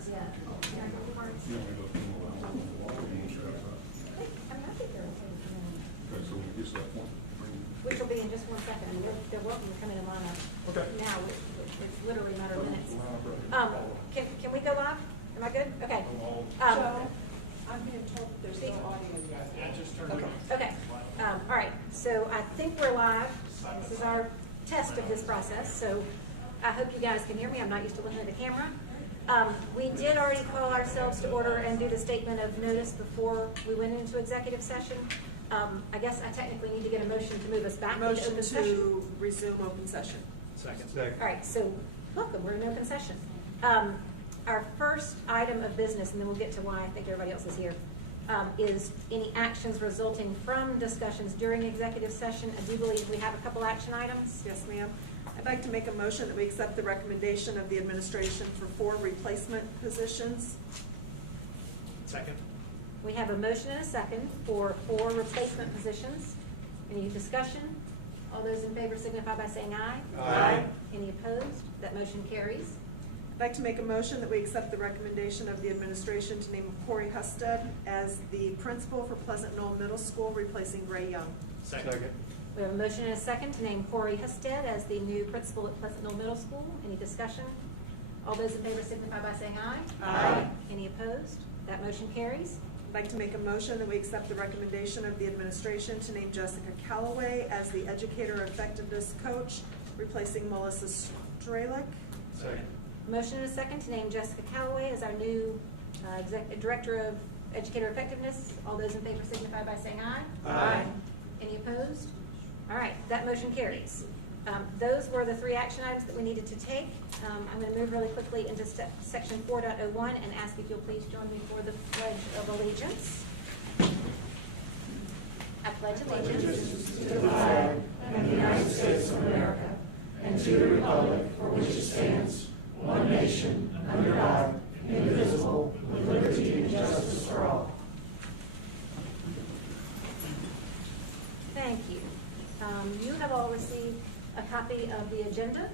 cards. Yeah. Can I go for cards? You only go through I think they're okay. okay, so when it gets to that point, Which will be in just 1 second. I mean, they're welcome to come in and line up okay. now. It's literally a matter of minutes. Can we go live? Am I good? Okay. Joe, I'm being told there's no audio yet. I just turned it on. Okay. All right. So I think we're live. This is our test of this process. So I hope you guys can hear me. I'm not used to looking at the camera. We did already call ourselves to order and do the statement of notice before we went into executive session. I guess I technically need to get a motion to move us back into Motion open session. to resume open session. Second. All right, so welcome, we're in open session. Our first item of business, and then we'll get to why I think everybody else is here, is any actions resulting from discussions during executive session. I do believe we have a couple action items. Yes, ma'am. I'd like to make a motion that we accept the recommendation of the administration for 4 replacement positions. Second. We have a motion and a second for 4 replacement positions. Any discussion? All those in favor signify by saying aye. Aye. Any opposed? That motion carries. I'd like to make a motion that we accept the recommendation of the administration to name Corey Husted as the principal for Pleasant Knoll Middle School, replacing Gray Young. Second. We have a motion and a second to name Corey Husted as the new principal at Pleasant Knoll Middle School. Any discussion? All those in favor signify by saying aye. Aye. Any opposed? That motion carries. I'd like to make a motion that we accept the recommendation of the administration to name Jessica Calloway as the educator effectiveness coach, replacing Melissa Stralick. Second. Motion and a second to name Jessica Calloway as our new Director of Educator Effectiveness. All those in favor signify by saying aye. Aye. Any opposed? All right, that motion carries. Those were the 3 action items that we needed to take. I'm going to move really quickly into section 4.01 and ask if you'll please join me for the Pledge of Allegiance. I pledge allegiance to the flag of the United States of America and to the republic for which it stands, one nation, under God, indivisible, with liberty and justice for all. Thank you. You have all received a copy of the agenda.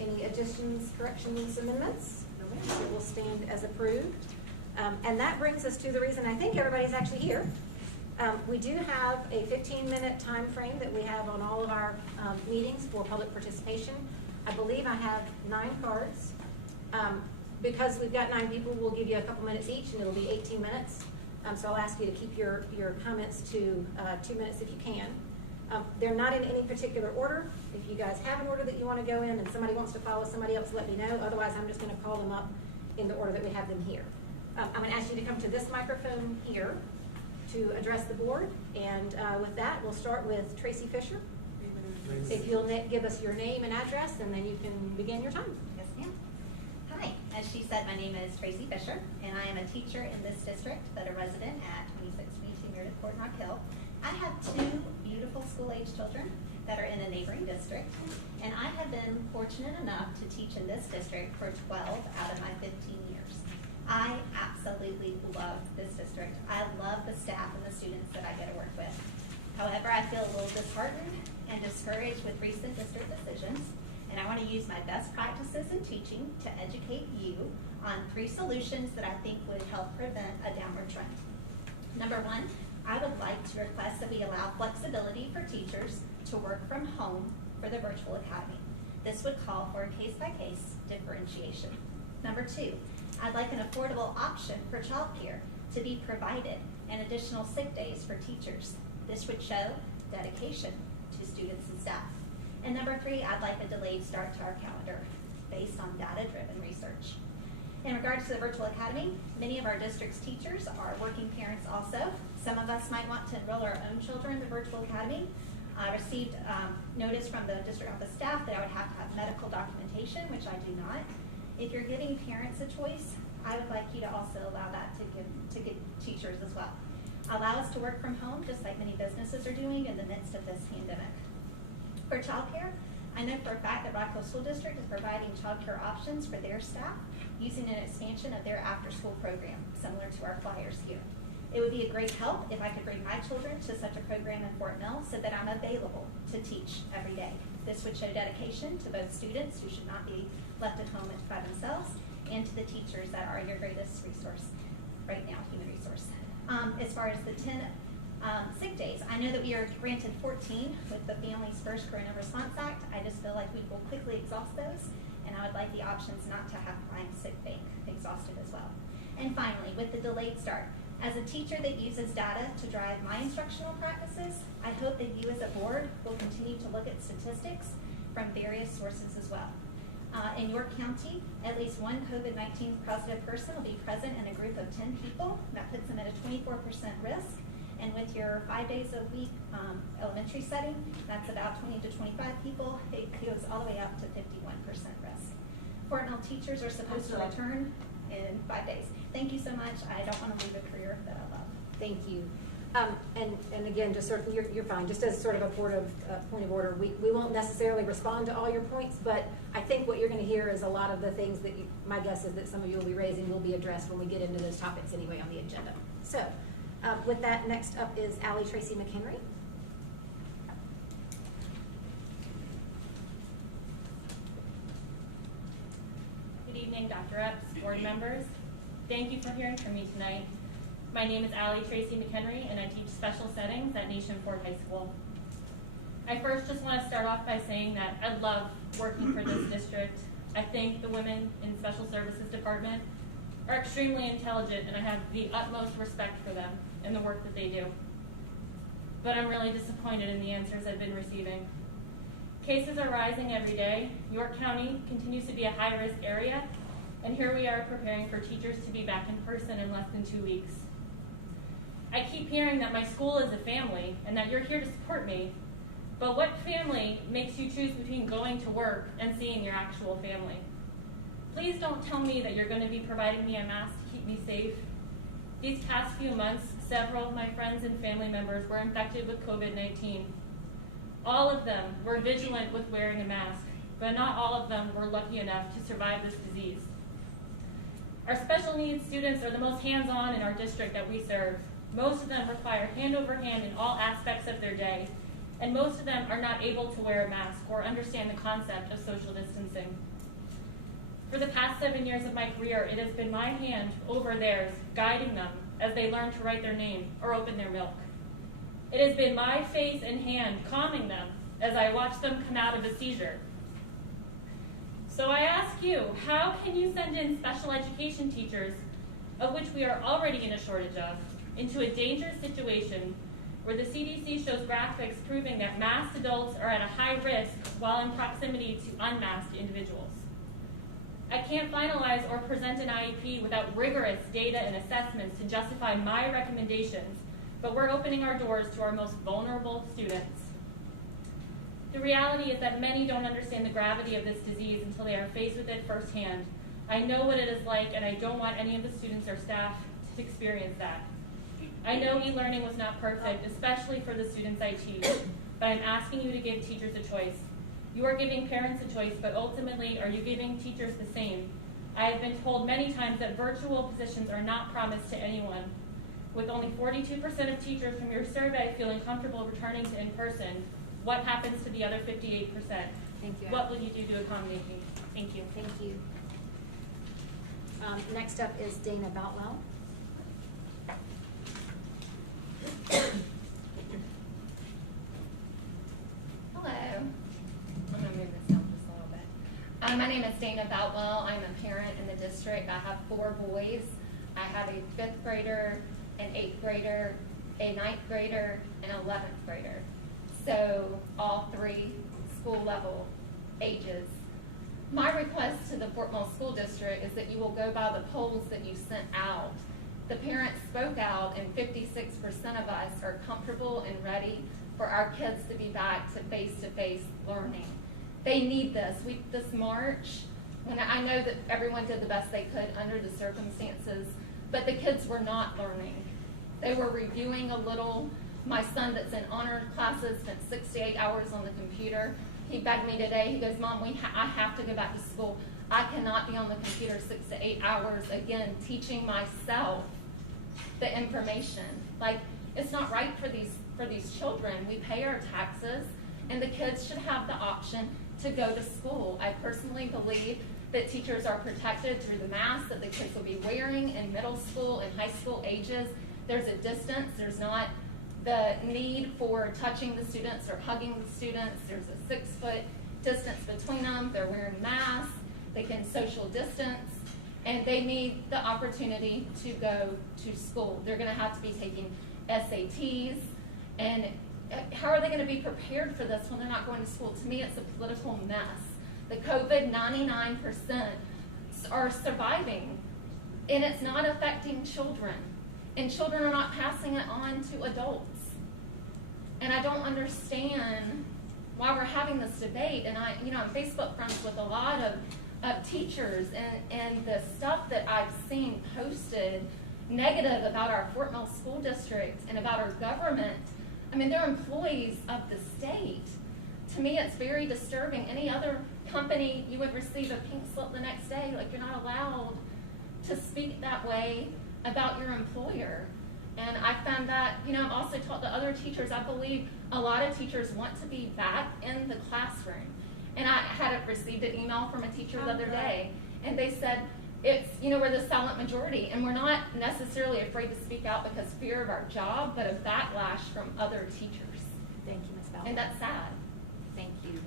Any additions, corrections, amendments? It will stand as approved. And that brings us to the reason I think everybody's actually here. We do have a 15-minute time frame that we have on all of our meetings for public participation. I believe I have 9 cards. Because we've got 9 people, we'll give you a couple minutes each, and it'll be 18 minutes. So I'll ask you to keep your comments to 2 minutes if you can. They're not in any particular order. If you guys have an order that you want to go in and somebody wants to follow somebody else, let me know. Otherwise, I'm just going to call them up in the order that we have them here. I'm going to ask you to come to this microphone here to address the board. And with that, we'll start with Tracy Fisher. If you'll give us your name and address, and then you can begin your time. Yes, ma'am. Hi, as she said, my name is Tracy Fisher, and I am a teacher in this district, but a resident at 2622 Meredith Court, Rock Hill. I have 2 beautiful school-age children that are in a neighboring district, and I have been fortunate enough to teach in this district for 12 out of my 15 years. I absolutely love this district. I love the staff and the students that I get to work with. However, I feel a little disheartened and discouraged with recent district decisions, and I want to use my best practices in teaching to educate you on 3 solutions that I think would help prevent a downward trend. Number 1, I would like to request that we allow flexibility for teachers to work from home for the virtual academy. This would call for a case-by-case differentiation. Number 2, I'd like an affordable option for childcare to be provided and additional sick days for teachers. This would show dedication to students and staff. And number 3, I'd like a delayed start to our calendar based on data-driven research. In regards to the virtual academy, many of our district's teachers are working parents also. Some of us might want to enroll our own children in the virtual academy. I received notice from the district office staff that I would have to have medical documentation, which I do not. If you're giving parents a choice, I would like you to also allow that to give teachers as well. Allow us to work from home, just like many businesses are doing in the midst of this pandemic. For childcare, I know for a fact that Rock Hill School District is providing childcare options for their staff using an expansion of their after-school program, similar to our flyers here. It would be a great help if I could bring my children to such a program in Fort Mill so that I'm available to teach every day. This would show dedication to both students who should not be left at home by themselves and to the teachers that are your greatest resource right now, human resource. As far as the 10 sick days, I know that we are granted 14 with the Families First Corona Response Act. I just feel like we will quickly exhaust those, and I would like the options not to have my sick bank exhausted as well. And finally, with the delayed start, as a teacher that uses data to drive my instructional practices, I hope that you as a board will continue to look at statistics from various sources as well. In York County, at least one COVID-19 positive person will be present in a group of 10 people. That puts them at a 24% risk. And with your 5 days a week elementary setting, that's about 20 to 25 people. It goes all the way up to 51% risk. Fortnell teachers are supposed to return in 5 days. Thank you so much. I don't want to leave a career that I love. Thank you. And again, just sort of, you're fine, just as sort of a point of order, we won't necessarily respond to all your points, but I think what you're going to hear is a lot of the things that my guess is that some of you will be raising will be addressed when we get into those topics anyway on the agenda. So with that, next up is Allie Tracy McHenry. Good evening, Dr. Epps, board members. Thank you for hearing from me tonight. My name is Allie Tracy McHenry, and I teach special settings at Nation Ford High School. I first just want to start off by saying that I love working for this district. I think the women in Special Services Department are extremely intelligent, and I have the utmost respect for them and the work that they do. But I'm really disappointed in the answers I've been receiving. Cases are rising every day. York County continues to be a high-risk area, and here we are preparing for teachers to be back in person in less than 2 weeks. I keep hearing that my school is a family and that you're here to support me, but what family makes you choose between going to work and seeing your actual family? Please don't tell me that you're going to be providing me a mask to keep me safe. These past few months, several of my friends and family members were infected with COVID-19. All of them were vigilant with wearing a mask, but not all of them were lucky enough to survive this disease. Our special needs students are the most hands-on in our district that we serve. Most of them require hand over hand in all aspects of their day, and most of them are not able to wear a mask or understand the concept of social distancing. For the past 7 years of my career, it has been my hand over theirs, guiding them as they learn to write their name or open their milk. It has been my face and hand calming them as I watch them come out of a seizure. So I ask you, how can you send in special education teachers, of which we are already in a shortage of, into a dangerous situation where the CDC shows graphics proving that masked adults are at a high risk while in proximity to unmasked individuals? I can't finalize or present an IEP without rigorous data and assessments to justify my recommendations, but we're opening our doors to our most vulnerable students. The reality is that many don't understand the gravity of this disease until they are faced with it firsthand. I know what it is like, and I don't want any of the students or staff to experience that. I know e-learning was not perfect, especially for the students I teach, but I'm asking you to give teachers a choice. You are giving parents a choice, but ultimately, are you giving teachers the same? I have been told many times that virtual positions are not promised to anyone. With only 42% of teachers from your survey feeling comfortable returning to in-person, what happens to the other 58%? Thank you. What will you do to accommodate me? Thank you. Thank you. Next up is Dana Boutwell. Hello. I'm going to move this down just a little bit. My name is Dana Boutwell. I'm a parent in the district. I have 4 boys. I have a 5th grader, an 8th grader, a 9th grader, and an 11th grader. So all 3 school level ages. My request to the Fort Mill School District is that you will go by the polls that you sent out. The parents spoke out, and 56% of us are comfortable and ready for our kids to be back to face-to-face learning. They need this. This March, when I know that everyone did the best they could under the circumstances, but the kids were not learning. They were reviewing a little. My son that's in honor classes spent 6 to 8 hours on the computer. He begged me today, he goes, Mom, I have to go back to school. I cannot be on the computer 6 to 8 hours, again, teaching myself the information. Like, it's not right for these children. We pay our taxes, and the kids should have the option to go to school. I personally believe that teachers are protected through the mask that the kids will be wearing in middle school and high school ages. There's a distance. There's not the need for touching the students or hugging the students. There's a 6-foot distance between them. They're wearing masks. They can social distance. And they need the opportunity to go to school. They're going to have to be taking SATs. And how are they going to be prepared for this when they're not going to school? To me, it's a political mess. The COVID, 99% are surviving, and it's not affecting children. And children are not passing it on to adults. And I don't understand why we're having this debate. And I'm Facebook friends with a lot of teachers, and the stuff that I've seen posted negative about our Fort Mill School District and about our government. I mean, they're employees of the state. To me, it's very disturbing. Any other company, you would receive a pink slip the next day. Like, you're not allowed to speak that way about your employer. And I found that, I've also talked to other teachers. I believe a lot of teachers want to be back in the classroom. And I had received an email from a teacher the other day, and they said, it's, we're the silent majority, and we're not necessarily afraid to speak out because fear of our job, but a backlash from other teachers. Thank you, Ms. Bell. And that's sad. Thank you.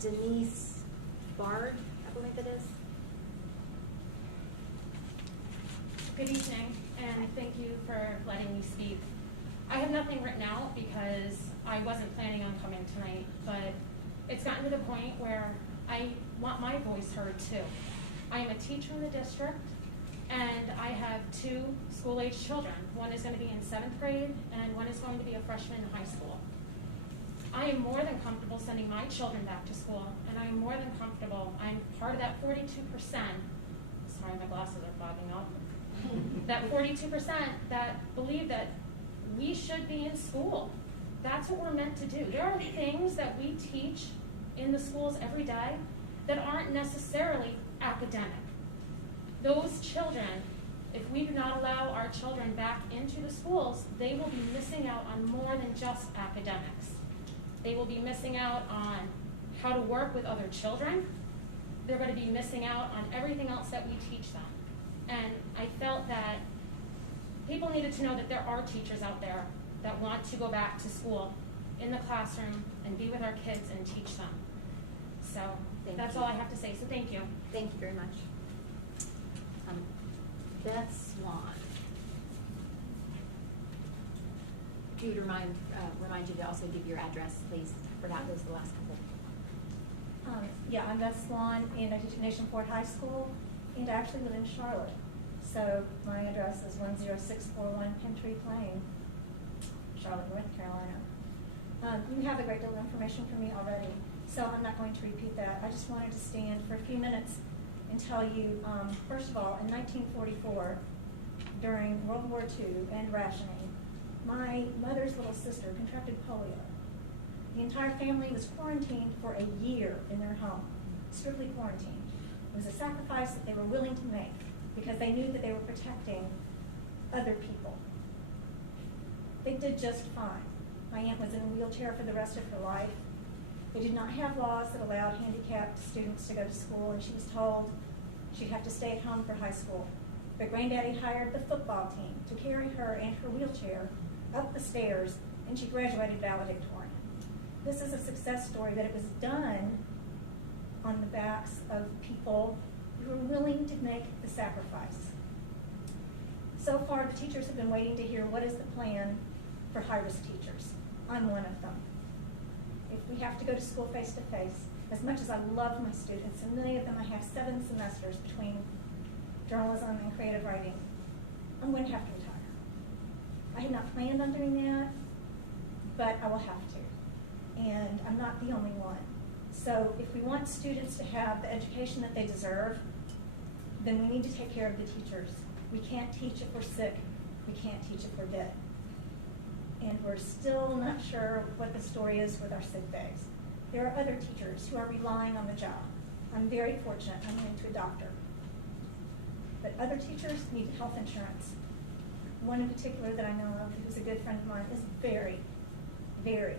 Denise Bard, I believe it is. Good evening, and thank you for letting me speak. I have nothing written out because I wasn't planning on coming tonight, but it's gotten to the point where I want my voice heard too. I am a teacher in the district, and I have 2 school-age children. One is going to be in 7th grade, and one is going to be a freshman in high school. I am more than comfortable sending my children back to school, and I am more than comfortable. I'm part of that 42%. Sorry, my glasses are fogging up. That 42% that believe that we should be in school. That's what we're meant to do. There are things that we teach in the schools every day that aren't necessarily academic. Those children, if we do not allow our children back into the schools, they will be missing out on more than just academics. They will be missing out on how to work with other children. They're going to be missing out on everything else that we teach them. And I felt that people needed to know that there are teachers out there that want to go back to school in the classroom and be with our kids and teach them. So that's all I have to say, so thank you. Thank you very much. Beth Swan. If you would remind you to also give your address, please. I forgot those the last couple. Yeah, I'm Beth Swan, and I teach at Nation Ford High School, and I actually live in Charlotte. So my address is 10641 Pentry Plain, Charlotte, North Carolina. You have a great deal of information from me already, so I'm not going to repeat that. I just wanted to stand for a few minutes and tell you, first of all, in 1944, during World War II and rationing, my mother's little sister contracted polio. The entire family was quarantined for a year in their home, strictly quarantined. It was a sacrifice that they were willing to make because they knew that they were protecting other people. They did just fine. My aunt was in a wheelchair for the rest of her life. They did not have laws that allowed handicapped students to go to school, and she was told she'd have to stay at home for high school. But Granddaddy hired the football team to carry her and her wheelchair up the stairs, and she graduated valedictorian. This is a success story, but it was done on the backs of people who were willing to make the sacrifice. So far, the teachers have been waiting to hear what is the plan for high-risk teachers. I'm one of them. If we have to go to school face-to-face, as much as I love my students, and many of them I have 7 semesters between journalism and creative writing, I'm going to have to retire. I had not planned on doing that, but I will have to. And I'm not the only one. So if we want students to have the education that they deserve, then we need to take care of the teachers. We can't teach if we're sick. We can't teach if we're dead. And we're still not sure what the story is with our sick days. There are other teachers who are relying on the job. I'm very fortunate. I'm married to a doctor. But other teachers need health insurance. One in particular that I know of, who's a good friend of mine, is very, very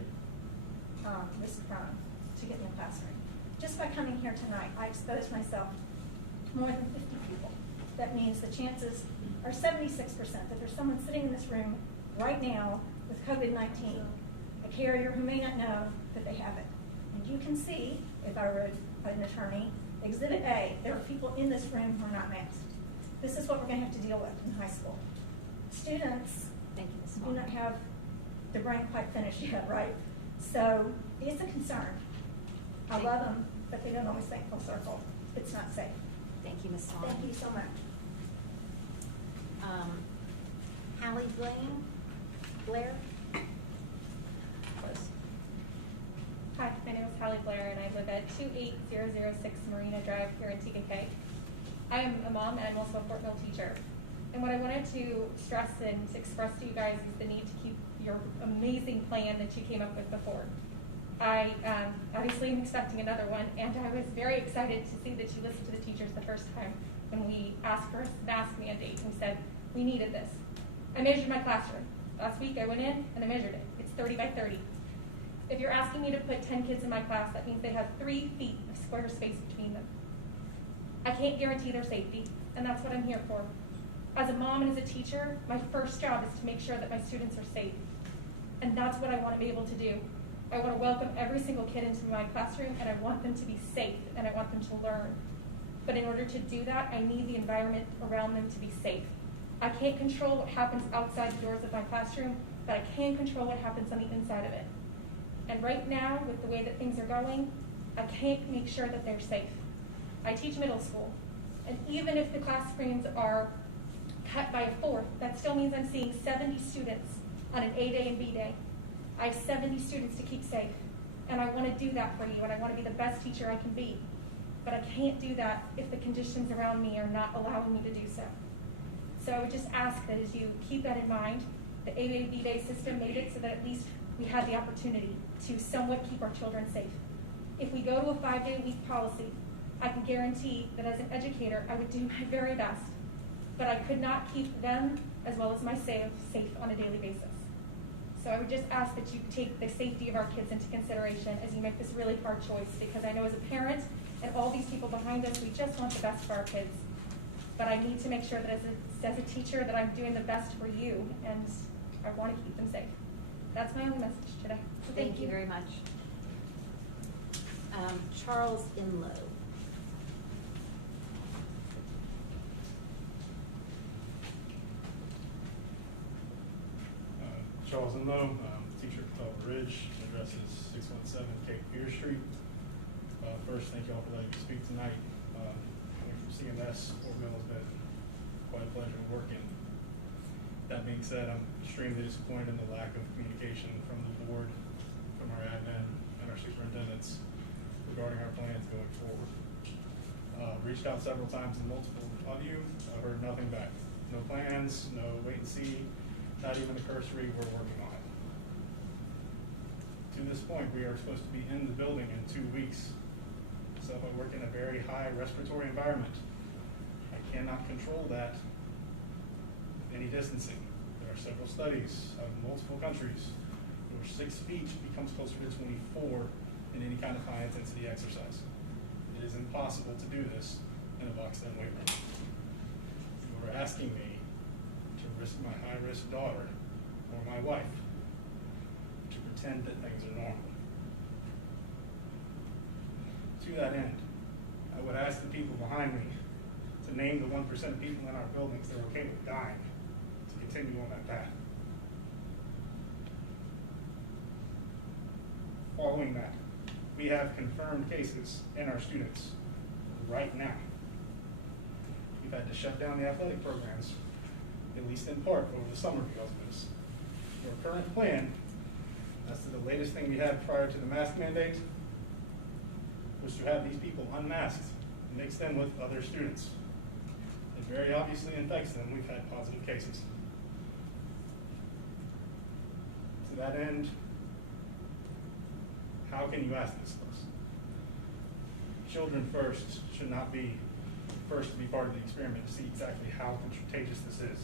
risk prone to get in the classroom. Just by coming here tonight, I exposed myself to more than 50 people. That means the chances are 76% that there's someone sitting in this room right now with COVID-19, a carrier who may not know that they have it. And you can see, if I were an attorney, Exhibit A, there are people in this room who are not masked. This is what we're going to have to deal with in high school. Students Thank you, Ms. do Swan. not have their brain quite finished yet, right? So it's a concern. I love them, but they don't always think full circle. It's not safe. Thank you, Ms. Swan. Thank you so much. Hallie Blair? Close. Hi, my name is Hallie Blair, and I live at 28006 Marina Drive here in TKK. I am a mom, and I'm also a Fort Mill teacher. And what I wanted to stress and express to you guys is the need to keep your amazing plan that you came up with before. I obviously am expecting another one, and I was very excited to see that you listened to the teachers the first time when we asked for a mask mandate, and we said we needed this. I measured my classroom. Last week I went in and I measured it. It's 30 by 30. If you're asking me to put 10 kids in my class, that means they have 3 feet of square space between them. I can't guarantee their safety, and that's what I'm here for. As a mom and as a teacher, my first job is to make sure that my students are safe. And that's what I want to be able to do. I want to welcome every single kid into my classroom, and I want them to be safe, and I want them to learn. But in order to do that, I need the environment around them to be safe. I can't control what happens outside the doors of my classroom, but I can control what happens on the inside of it. And right now, with the way that things are going, I can't make sure that they're safe. I teach middle school, and even if the classrooms are cut by a fourth, that still means I'm seeing 70 students on an A day and B day. I have 70 students to keep safe, and I want to do that for you, and I want to be the best teacher I can be. But I can't do that if the conditions around me are not allowing me to do so. So I would just ask that as you keep that in mind, the A day, B day system made it so that at least we had the opportunity to somewhat keep our children safe. If we go to a 5-day-a-week policy, I can guarantee that as an educator, I would do my very best, but I could not keep them as well as myself safe on a daily basis. So I would just ask that you take the safety of our kids into consideration as you make this really hard choice, because I know as a parent and all these people behind us, we just want the best for our kids. But I need to make sure that as a teacher that I'm doing the best for you, and I want to keep them safe. That's my only message today. So Thank you very much. Charles Inlow. Charles Inlow, teacher at Catawba Ridge. Address is 617 Cape Fear Street. First, thank you all for letting me speak tonight. Coming from CMS, Fort Mill has been quite a pleasure to work in. That being said, I'm extremely disappointed in the lack of communication from the board, from our admin, and our superintendents regarding our plans going forward. Reached out several times to multiple of you. I've heard nothing back. No plans, no wait and see, not even the cursory, we're working on it. To this point, we are supposed to be in the building in 2 weeks. So I work in a very high respiratory environment. I cannot control that with any distancing. There are several studies of multiple countries where 6 feet becomes closer to 24 in any kind of high intensity exercise. It is impossible to do this in a boxed in weight room. You are asking me to risk my high-risk daughter or my wife to pretend that things are normal. To that end, I would ask the people behind me to name the 1% of people in our buildings that are okay with dying to continue on that path. Following that, we have confirmed cases in our students right now. We've had to shut down the athletic programs, at least in part, over the summer because of this. Our current plan, as to the latest thing we had prior to the mask mandate, was to have these people unmasked and mix them with other students. It very obviously infects them. We've had positive cases. To that end, how can you ask this of us? Children first should not be first to be part of the experiment to see exactly how contagious this is.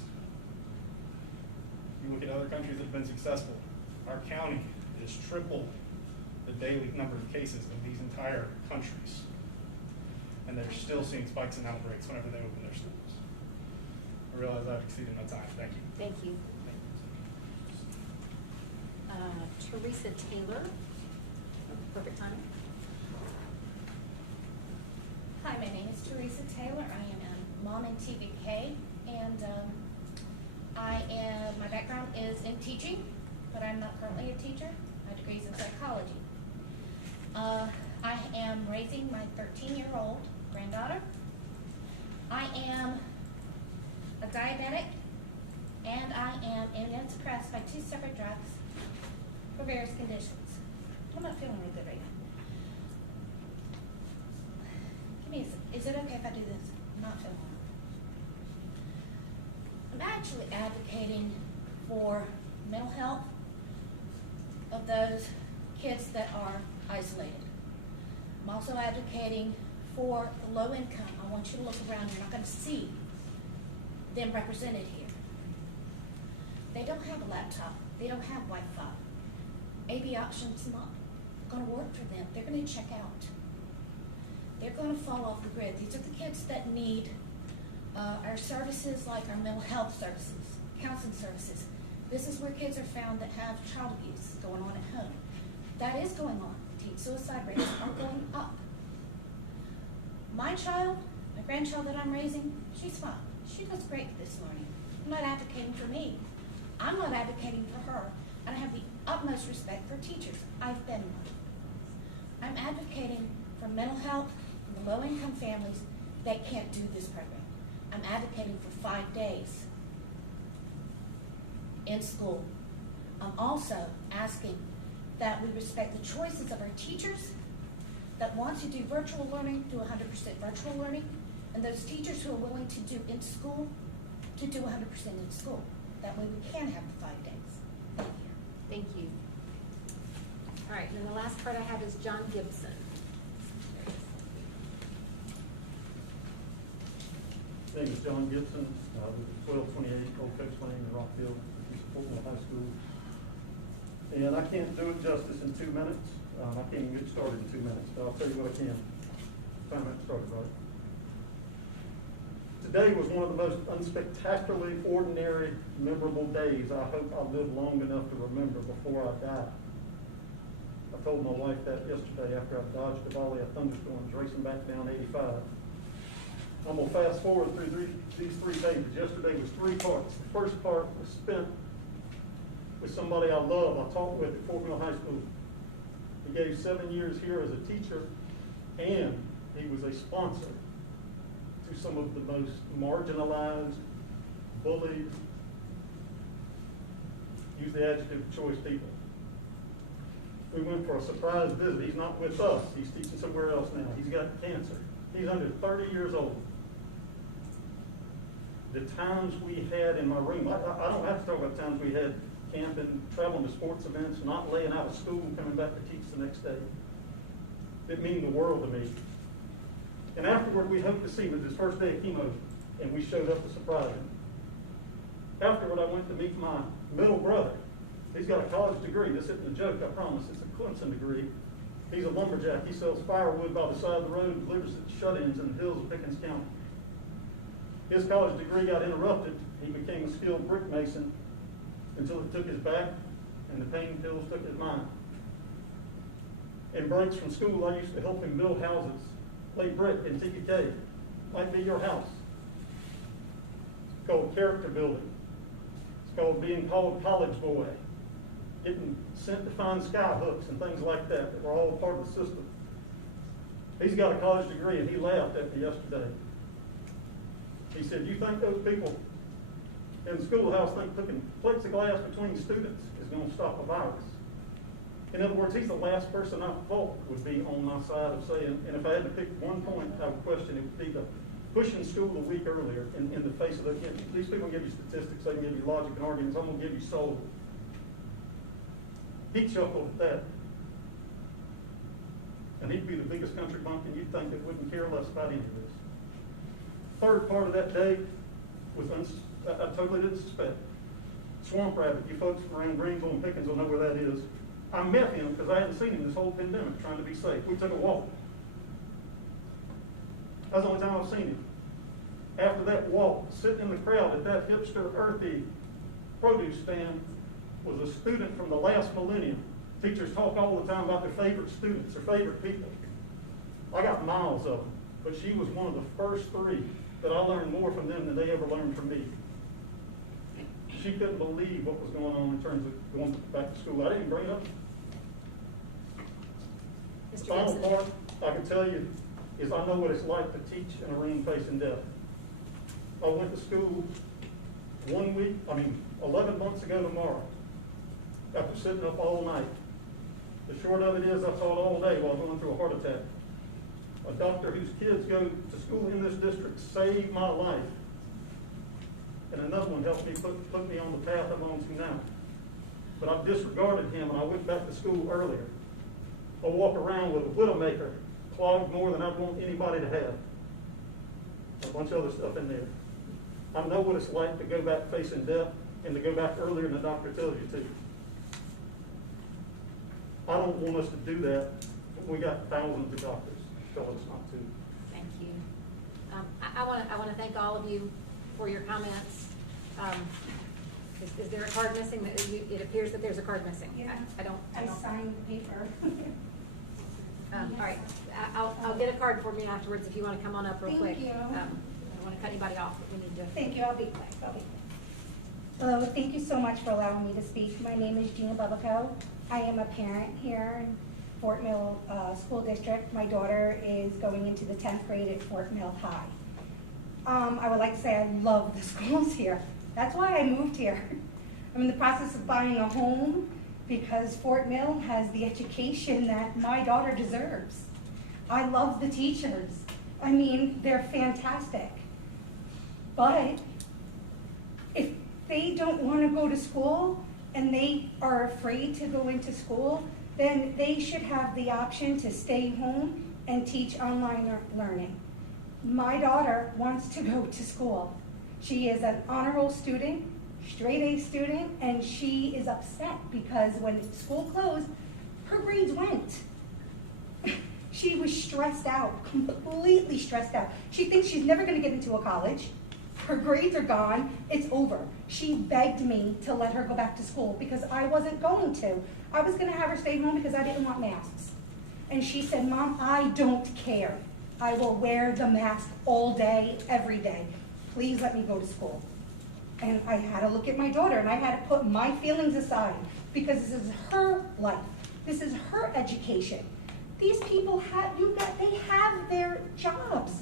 You look at other countries that have been successful. Our county is triple the daily number of cases of these entire countries. And they're still seeing spikes in outbreaks whenever they open their schools. I realize I've exceeded my time. Thank you. Thank you. Teresa Taylor, perfect timing. Hi, my name is Teresa Taylor. I am a mom in TVK, and my background is in teaching, but I'm not currently a teacher. My degree's in psychology. I am raising my 13-year-old granddaughter. I am a diabetic, and I am immunosuppressed by 2 separate drugs for various conditions. I'm not feeling really good right now. Is it okay if I do this? I'm not feeling well. I'm actually advocating for mental health of those kids that are isolated. I'm also advocating for the low income. I want you to look around. You're not going to see them represented here. They don't have a laptop. They don't have Wi-Fi. AB option's not going to work for them. They're going to check out. They're going to fall off the grid. These are the kids that need our services, like our mental health services, counseling services. This is where kids are found that have child abuse going on at home. That is going on. Teen suicide rates are going up. My child, my grandchild that I'm raising, she's fine. She does great this learning. I'm not advocating for me. I'm not advocating for her. And I have the utmost respect for teachers. I've been one. I'm advocating for mental health and the low-income families that can't do this program. I'm advocating for 5 days in school. I'm also asking that we respect the choices of our teachers that want to do virtual learning, do 100% virtual learning, and those teachers who are willing to do in school, to do 100% in school. That way we can have the 5 days. Thank you. Thank you. All right, and then the last part I have is John Gibson. My name is John Gibson, with 1228 Old Coach Lane in Rockville, Portland High School. And I can't do it justice in 2 minutes. I can't even get started in 2 minutes, but I'll tell you what I can. 5 minutes started, right? Today was one of the most unspectacularly ordinary, memorable days I hope I'll live long enough to remember before I die. I told my wife that yesterday after I dodged a volley of thunderstorms racing back down 85. I'm going to fast forward through these 3 pages. Yesterday was 3 parts. The first part was spent with somebody I love, I taught with at Fort Mill High School. He gave 7 years here as a teacher, and he was a sponsor to some of the most marginalized, bullied, use the adjective of choice, people. We went for a surprise visit. He's not with us. He's teaching somewhere else now. He's got cancer. He's under 30 years old. The times we had in my room, I don't have to talk about the times we had camping, traveling to sports events, not laying out of school, coming back to teach the next day. It meant the world to me. And afterward, we hoped to see him. It was his first day of chemo, and we showed up to surprise him. Afterward, I went to meet my middle brother. He's got a college degree. This isn't a joke, I promise. It's a Clemson degree. He's a lumberjack. He sells firewood by the side of the road and delivers it to shut-ins in the hills of Pickens County. His college degree got interrupted. He became a skilled brick mason until it took his back and the pain pills took his mind. In breaks from school, I used to help him build houses, lay brick in TPK. Might be your house. It's called character building. It's called being called college boy. Getting sent to find sky hooks and things like that were all part of the system. He's got a college degree, and he laughed at me yesterday. He said, "You think those people in the schoolhouse think putting plexiglass between students is going to stop a virus?" In other words, he's the last person I thought would be on my side of saying, and if I had to pick one point I would question, it would be the pushing school a week earlier in the face of the kids. These people give you statistics, they can give you logic and arguments. I'm going to give you soul. He chuckled at that. And he'd be the biggest country bumpkin you'd think that wouldn't care less about any of this. Third part of that day was, I totally didn't suspect. Swamp Rabbit, you folks around Greenville and Pickens will know where that is. I met him because I hadn't seen him this whole pandemic, trying to be safe. We took a walk. That's the only time I've seen him. After that walk, sitting in the crowd at that hipster, earthy produce stand was a student from the last millennium. Teachers talk all the time about their favorite students, their favorite people. I got miles of them, but she was one of the first three that I learned more from them than they ever learned from me. She couldn't believe what was going on in terms of going back to school. I didn't bring it up. The Mr. final Vincent. part I can tell you is I know what it's like to teach in a room facing death. I went to school 11 months ago tomorrow, after sitting up all night. The short of it is I taught all day while going through a heart attack. A doctor whose kids go to school in this district saved my life. And another one helped me put me on the path I'm on to now. But I disregarded him and I went back to school earlier. I walk around with a widowmaker clogged more than I want anybody to have. A bunch of other stuff in there. I know what it's like to go back facing death and to go back earlier than the doctor tells you to. I don't want us to do that, but we got thousands of doctors telling us not to. Thank you. I want to thank all of you for your comments. Is there a card missing? It appears that there's a card missing. Yeah. I don't. signed the paper. All right, I'll get a card for me afterwards if you want to come on up real quick. Thank you. I don't want to cut anybody off, but we need to. Thank you, I'll be quick. Hello, thank you so much for allowing me to speak. My name is Gina Bubico. I am a parent here in Fort Mill School District. My daughter is going into the 10th grade at Fort Mill High. I would like to say I love the schools here. That's why I moved here. I'm in the process of buying a home because Fort Mill has the education that my daughter deserves. I love the teachers. I mean, they're fantastic. But if they don't want to go to school and they are afraid to go into school, then they should have the option to stay home and teach online learning. My daughter wants to go to school. She is an honor roll student, straight A student, and she is upset because when school closed, her grades went. She was stressed out, completely stressed out. She thinks she's never going to get into a college. Her grades are gone. It's over. She begged me to let her go back to school because I wasn't going to. I was going to have her stay home because I didn't want masks. And she said, Mom, I don't care. I will wear the mask all day, every day. Please let me go to school. And I had to look at my daughter and I had to put my feelings aside because this is her life. This is her education. These people they have their jobs.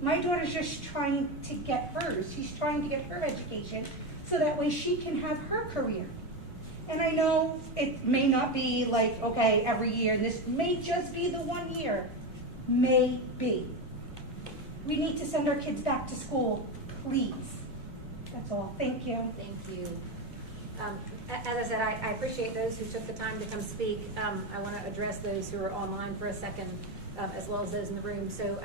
My daughter's just trying to get hers. She's trying to get her education so that way she can have her career. And I know it may not be like, okay, every year. This may just be the 1 year. Maybe. We need to send our kids back to school, please. That's all. Thank you. Thank you. As I said, I appreciate those who took the time to come speak. I want to address those who are online for a second, as well as those in the room. So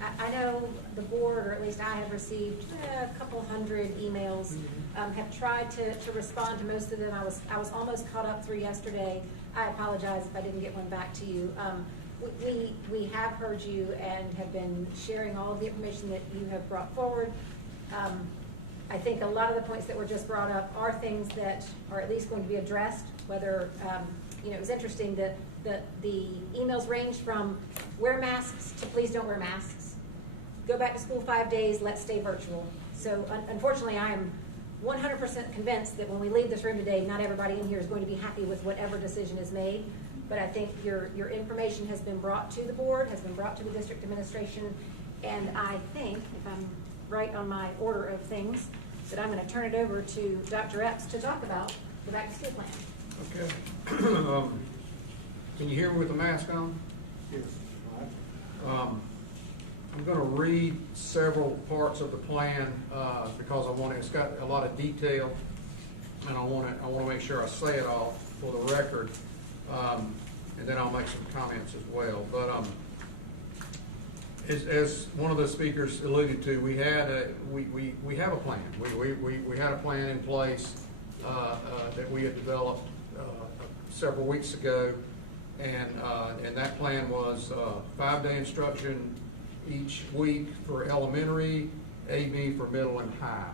I know the board, or at least I have received a couple hundred emails, have tried to respond to most of them. I was almost caught up through yesterday. I apologize if I didn't get one back to you. We have heard you and have been sharing all of the information that you have brought forward. I think a lot of the points that were just brought up are things that are at least going to be addressed, whether, it was interesting that the emails ranged from wear masks to please don't wear masks, go back to school 5 days, let's stay virtual. So unfortunately, I am 100% convinced that when we leave this room today, not everybody in here is going to be happy with whatever decision is made. But I think your information has been brought to the board, has been brought to the district administration, and I think, if I'm right on my order of things, that I'm going to turn it over to Dr. Epps to talk about the back to school plan. Okay. Can you hear me with the mask on? Yes. I'm going to read several parts of the plan because it's got a lot of detail, and I want to make sure I say it all for the record, and then I'll make some comments as well. But as one of the speakers alluded to, we have a plan. We had a plan in place that we had developed several weeks ago, and that plan was 5-day instruction each week for elementary, AB for middle and high.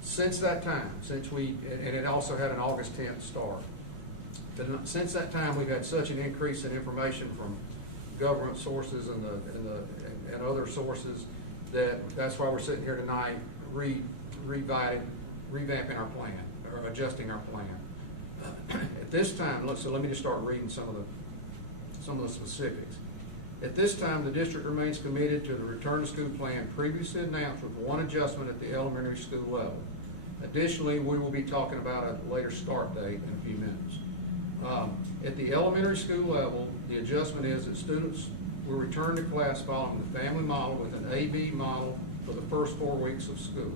Since that time, and it also had an August 10th start. Since that time, we've had such an increase in information from government sources and other sources that's why we're sitting here tonight revamping our plan or adjusting our plan. At this time, let me just start reading some of the specifics. At this time, the district remains committed to the return to school plan previously announced with one adjustment at the elementary school level. Additionally, we will be talking about a later start date in a few minutes. At the elementary school level, the adjustment is that students will return to class following the family model with an AB model for the first 4 weeks of school.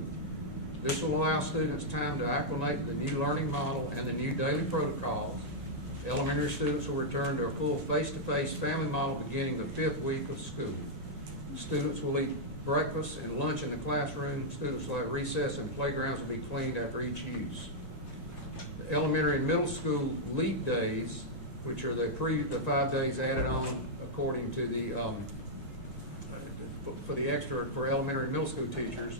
This will allow students time to acclimate to the new learning model and the new daily protocols. Elementary students will return to a full face-to-face family model beginning the 5th week of school. Students will eat breakfast and lunch in the classroom. Students will have recess and playgrounds will be cleaned after each use. The elementary and middle school leap days, which are the 5 days added on according to the for elementary and middle school teachers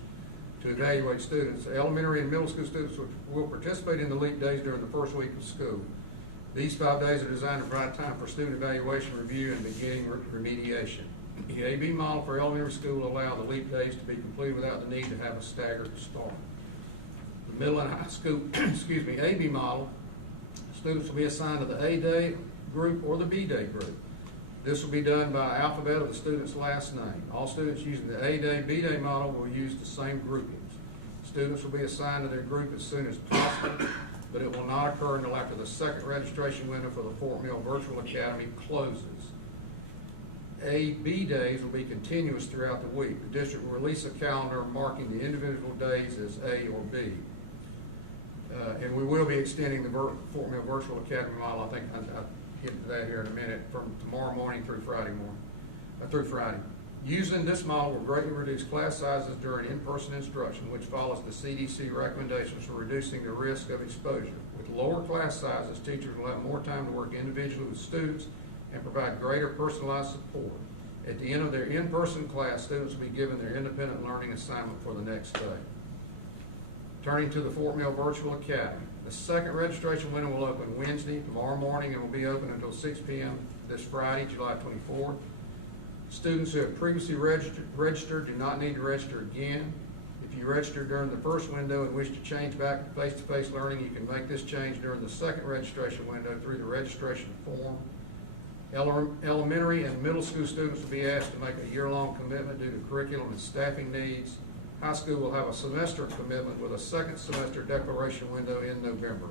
to evaluate students. Elementary and middle school students will participate in the leap days during the first week of school. These 5 days are designed to provide time for student evaluation, review, and beginning remediation. The AB model for elementary school will allow the leap days to be completed without the need to have a staggered start. The middle and high school, AB model, students will be assigned to the A day group or the B day group. This will be done by alphabet of the student's last name. All students using the A day, B day model will use the same groupings. Students will be assigned to their group as soon as possible, but it will not occur until after the second registration window for the Fort Mill Virtual Academy closes. A/B days will be continuous throughout the week. The district will release a calendar marking the individual days as A or B. And we will be extending the Fort Mill Virtual Academy model. I think I'll get to that here in a minute, from tomorrow morning through Friday. Using this model will greatly reduce class sizes during in-person instruction, which follows the CDC recommendations for reducing the risk of exposure. With lower class sizes, teachers will have more time to work individually with students and provide greater personalized support. At the end of their in-person class, students will be given their independent learning assignment for the next day. Turning to the Fort Mill Virtual Academy. The second registration window will open Wednesday, tomorrow morning, and will be open until 6 p.m. this Friday, July 24th. Students who have previously registered do not need to register again. If you registered during the first window and wish to change back to face-to-face learning, you can make this change during the second registration window through the registration form. Elementary and middle school students will be asked to make a year-long commitment due to curriculum and staffing needs. High school will have a semester commitment with a second semester declaration window in November.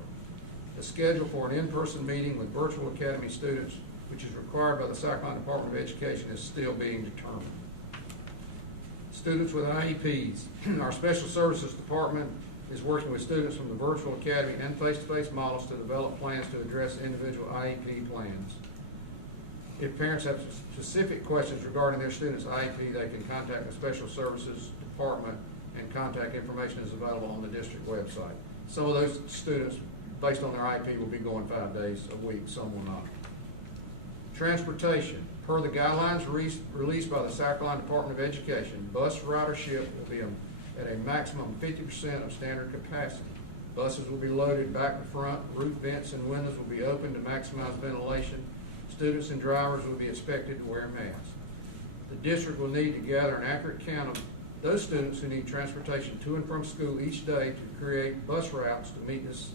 The schedule for an in-person meeting with virtual academy students, which is required by the South Carolina Department of Education, is still being determined. Students with IEPs. Our Special Services Department is working with students from the virtual academy and face-to-face models to develop plans to address individual IEP plans. If parents have specific questions regarding their student's IEP, they can contact the Special Services Department, and contact information is available on the district website. Some of those students, based on their IEP, will be going 5 days a week, some will not. Transportation. Per the guidelines released by the South Carolina Department of Education, bus ridership will be at a maximum 50% of standard capacity. Buses will be loaded back to front, roof vents and windows will be open to maximize ventilation. Students and drivers will be expected to wear masks. The district will need to gather an accurate count of those students who need transportation to and from school each day to create bus routes to meet this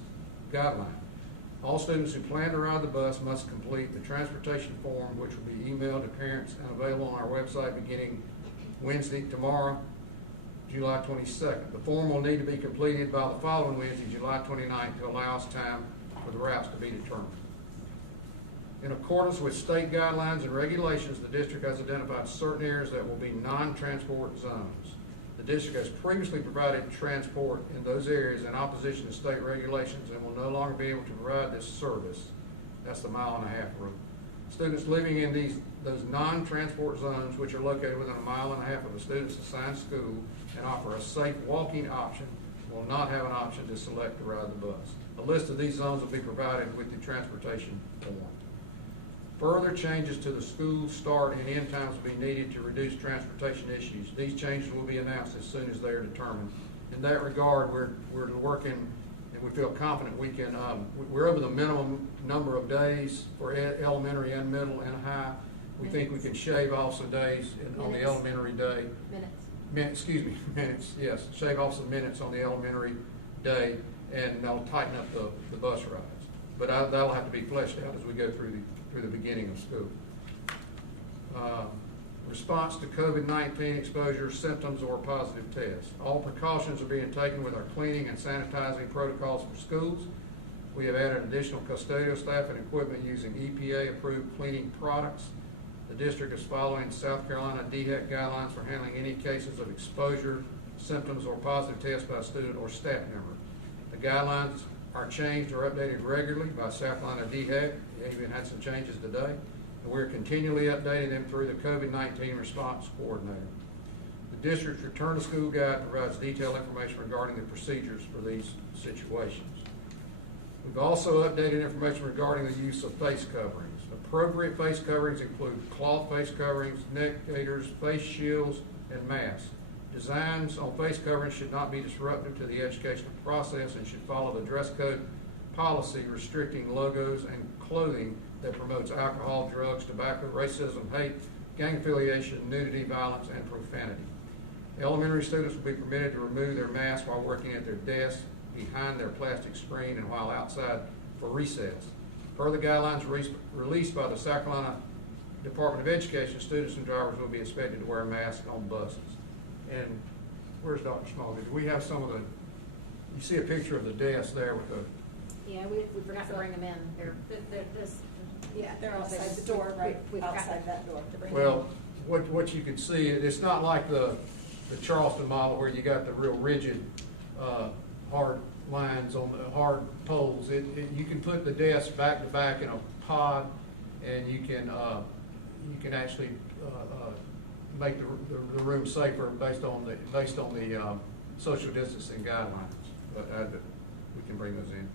guideline. All students who plan to ride the bus must complete the transportation form, which will be emailed to parents and available on our website beginning Wednesday, tomorrow, July 22nd. The form will need to be completed by the following Wednesday, July 29th, to allow us time for the routes to be determined. In accordance with state guidelines and regulations, the district has identified certain areas that will be non-transport zones. The district has previously provided transport in those areas in opposition to state regulations and will no longer be able to provide this service. That's the 1.5 mile rule. Students living in those non-transport zones, which are located within 1.5 miles of the student's assigned school and offer a safe walking option, will not have an option to select to ride the bus. A list of these zones will be provided with the transportation form. Further changes to the school start and end times will be needed to reduce transportation issues. These changes will be announced as soon as they are determined. In that regard, we're working, and we feel confident we can, we're over the minimum number of days for elementary and middle and high. We think we can shave off some days on the elementary day. Minutes. Minutes, yes. Shave off some minutes on the elementary day, and that'll tighten up the bus rides. But that'll have to be fleshed out as we go through the beginning of school. Response to COVID-19 exposure, symptoms, or positive tests. All precautions are being taken with our cleaning and sanitizing protocols for schools. We have added additional custodial staff and equipment using EPA-approved cleaning products. The district is following South Carolina DHEC guidelines for handling any cases of exposure, symptoms, or positive tests by a student or staff member. The guidelines are changed or updated regularly by South Carolina DHEC. They even had some changes today. And we're continually updating them through the COVID-19 response coordinator. The district's return to school guide provides detailed information regarding the procedures for these situations. We've also updated information regarding the use of face coverings. Appropriate face coverings include cloth face coverings, neck gaiters, face shields, and masks. Designs on face coverings should not be disruptive to the educational process and should follow the dress code policy restricting logos and clothing that promotes alcohol, drugs, tobacco, racism, hate, gang affiliation, nudity, violence, and profanity. Elementary students will be permitted to remove their masks while working at their desks, behind their plastic screen, and while outside for recess. Per the guidelines released by the South Carolina Department of Education, students and drivers will be expected to wear masks on buses. And where's Dr. Smallwood? Do we have some of the, you see a picture of the desk there with the, Yeah, we forgot to bring them in. They're outside the door, right outside that door. well, what you can see, it's not like the Charleston model where you got the real rigid, hard lines on the hard poles. You can put the desk back to back in a pod, and you can actually make the room safer based on the social distancing guidelines. But we can bring those in.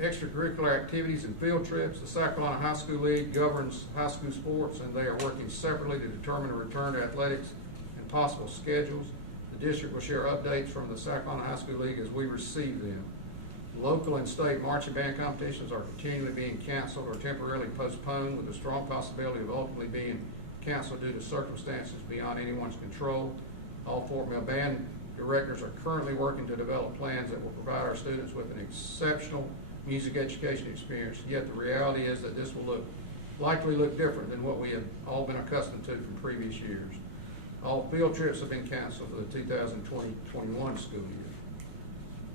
Extracurricular activities and field trips. The South Carolina High School League governs high school sports, and they are working separately to determine a return to athletics and possible schedules. The district will share updates from the South Carolina High School League as we receive them. Local and state marching band competitions are continually being canceled or temporarily postponed, with a strong possibility of ultimately being canceled due to circumstances beyond anyone's control. All Fort Mill band directors are currently working to develop plans that will provide our students with an exceptional music education experience, yet the reality is that this will likely look different than what we have all been accustomed to from previous years. All field trips have been canceled for the 2020-21 school year.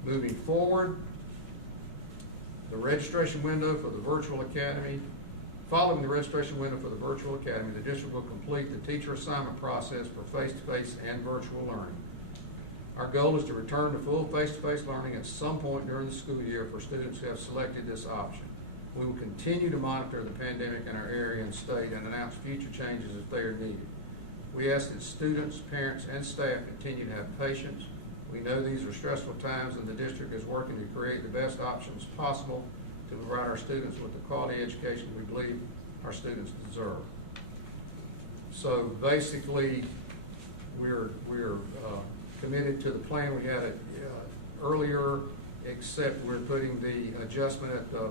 Moving forward, the registration window for the virtual academy. Following the registration window for the virtual academy, the district will complete the teacher assignment process for face-to-face and virtual learning. Our goal is to return to full face-to-face learning at some point during the school year for students who have selected this option. We will continue to monitor the pandemic in our area and state and announce future changes if they are needed. We ask that students, parents, and staff continue to have patience. We know these are stressful times, and the district is working to create the best options possible to provide our students with the quality education we believe our students deserve. So basically, we're committed to the plan we had earlier, except we're putting the adjustment at the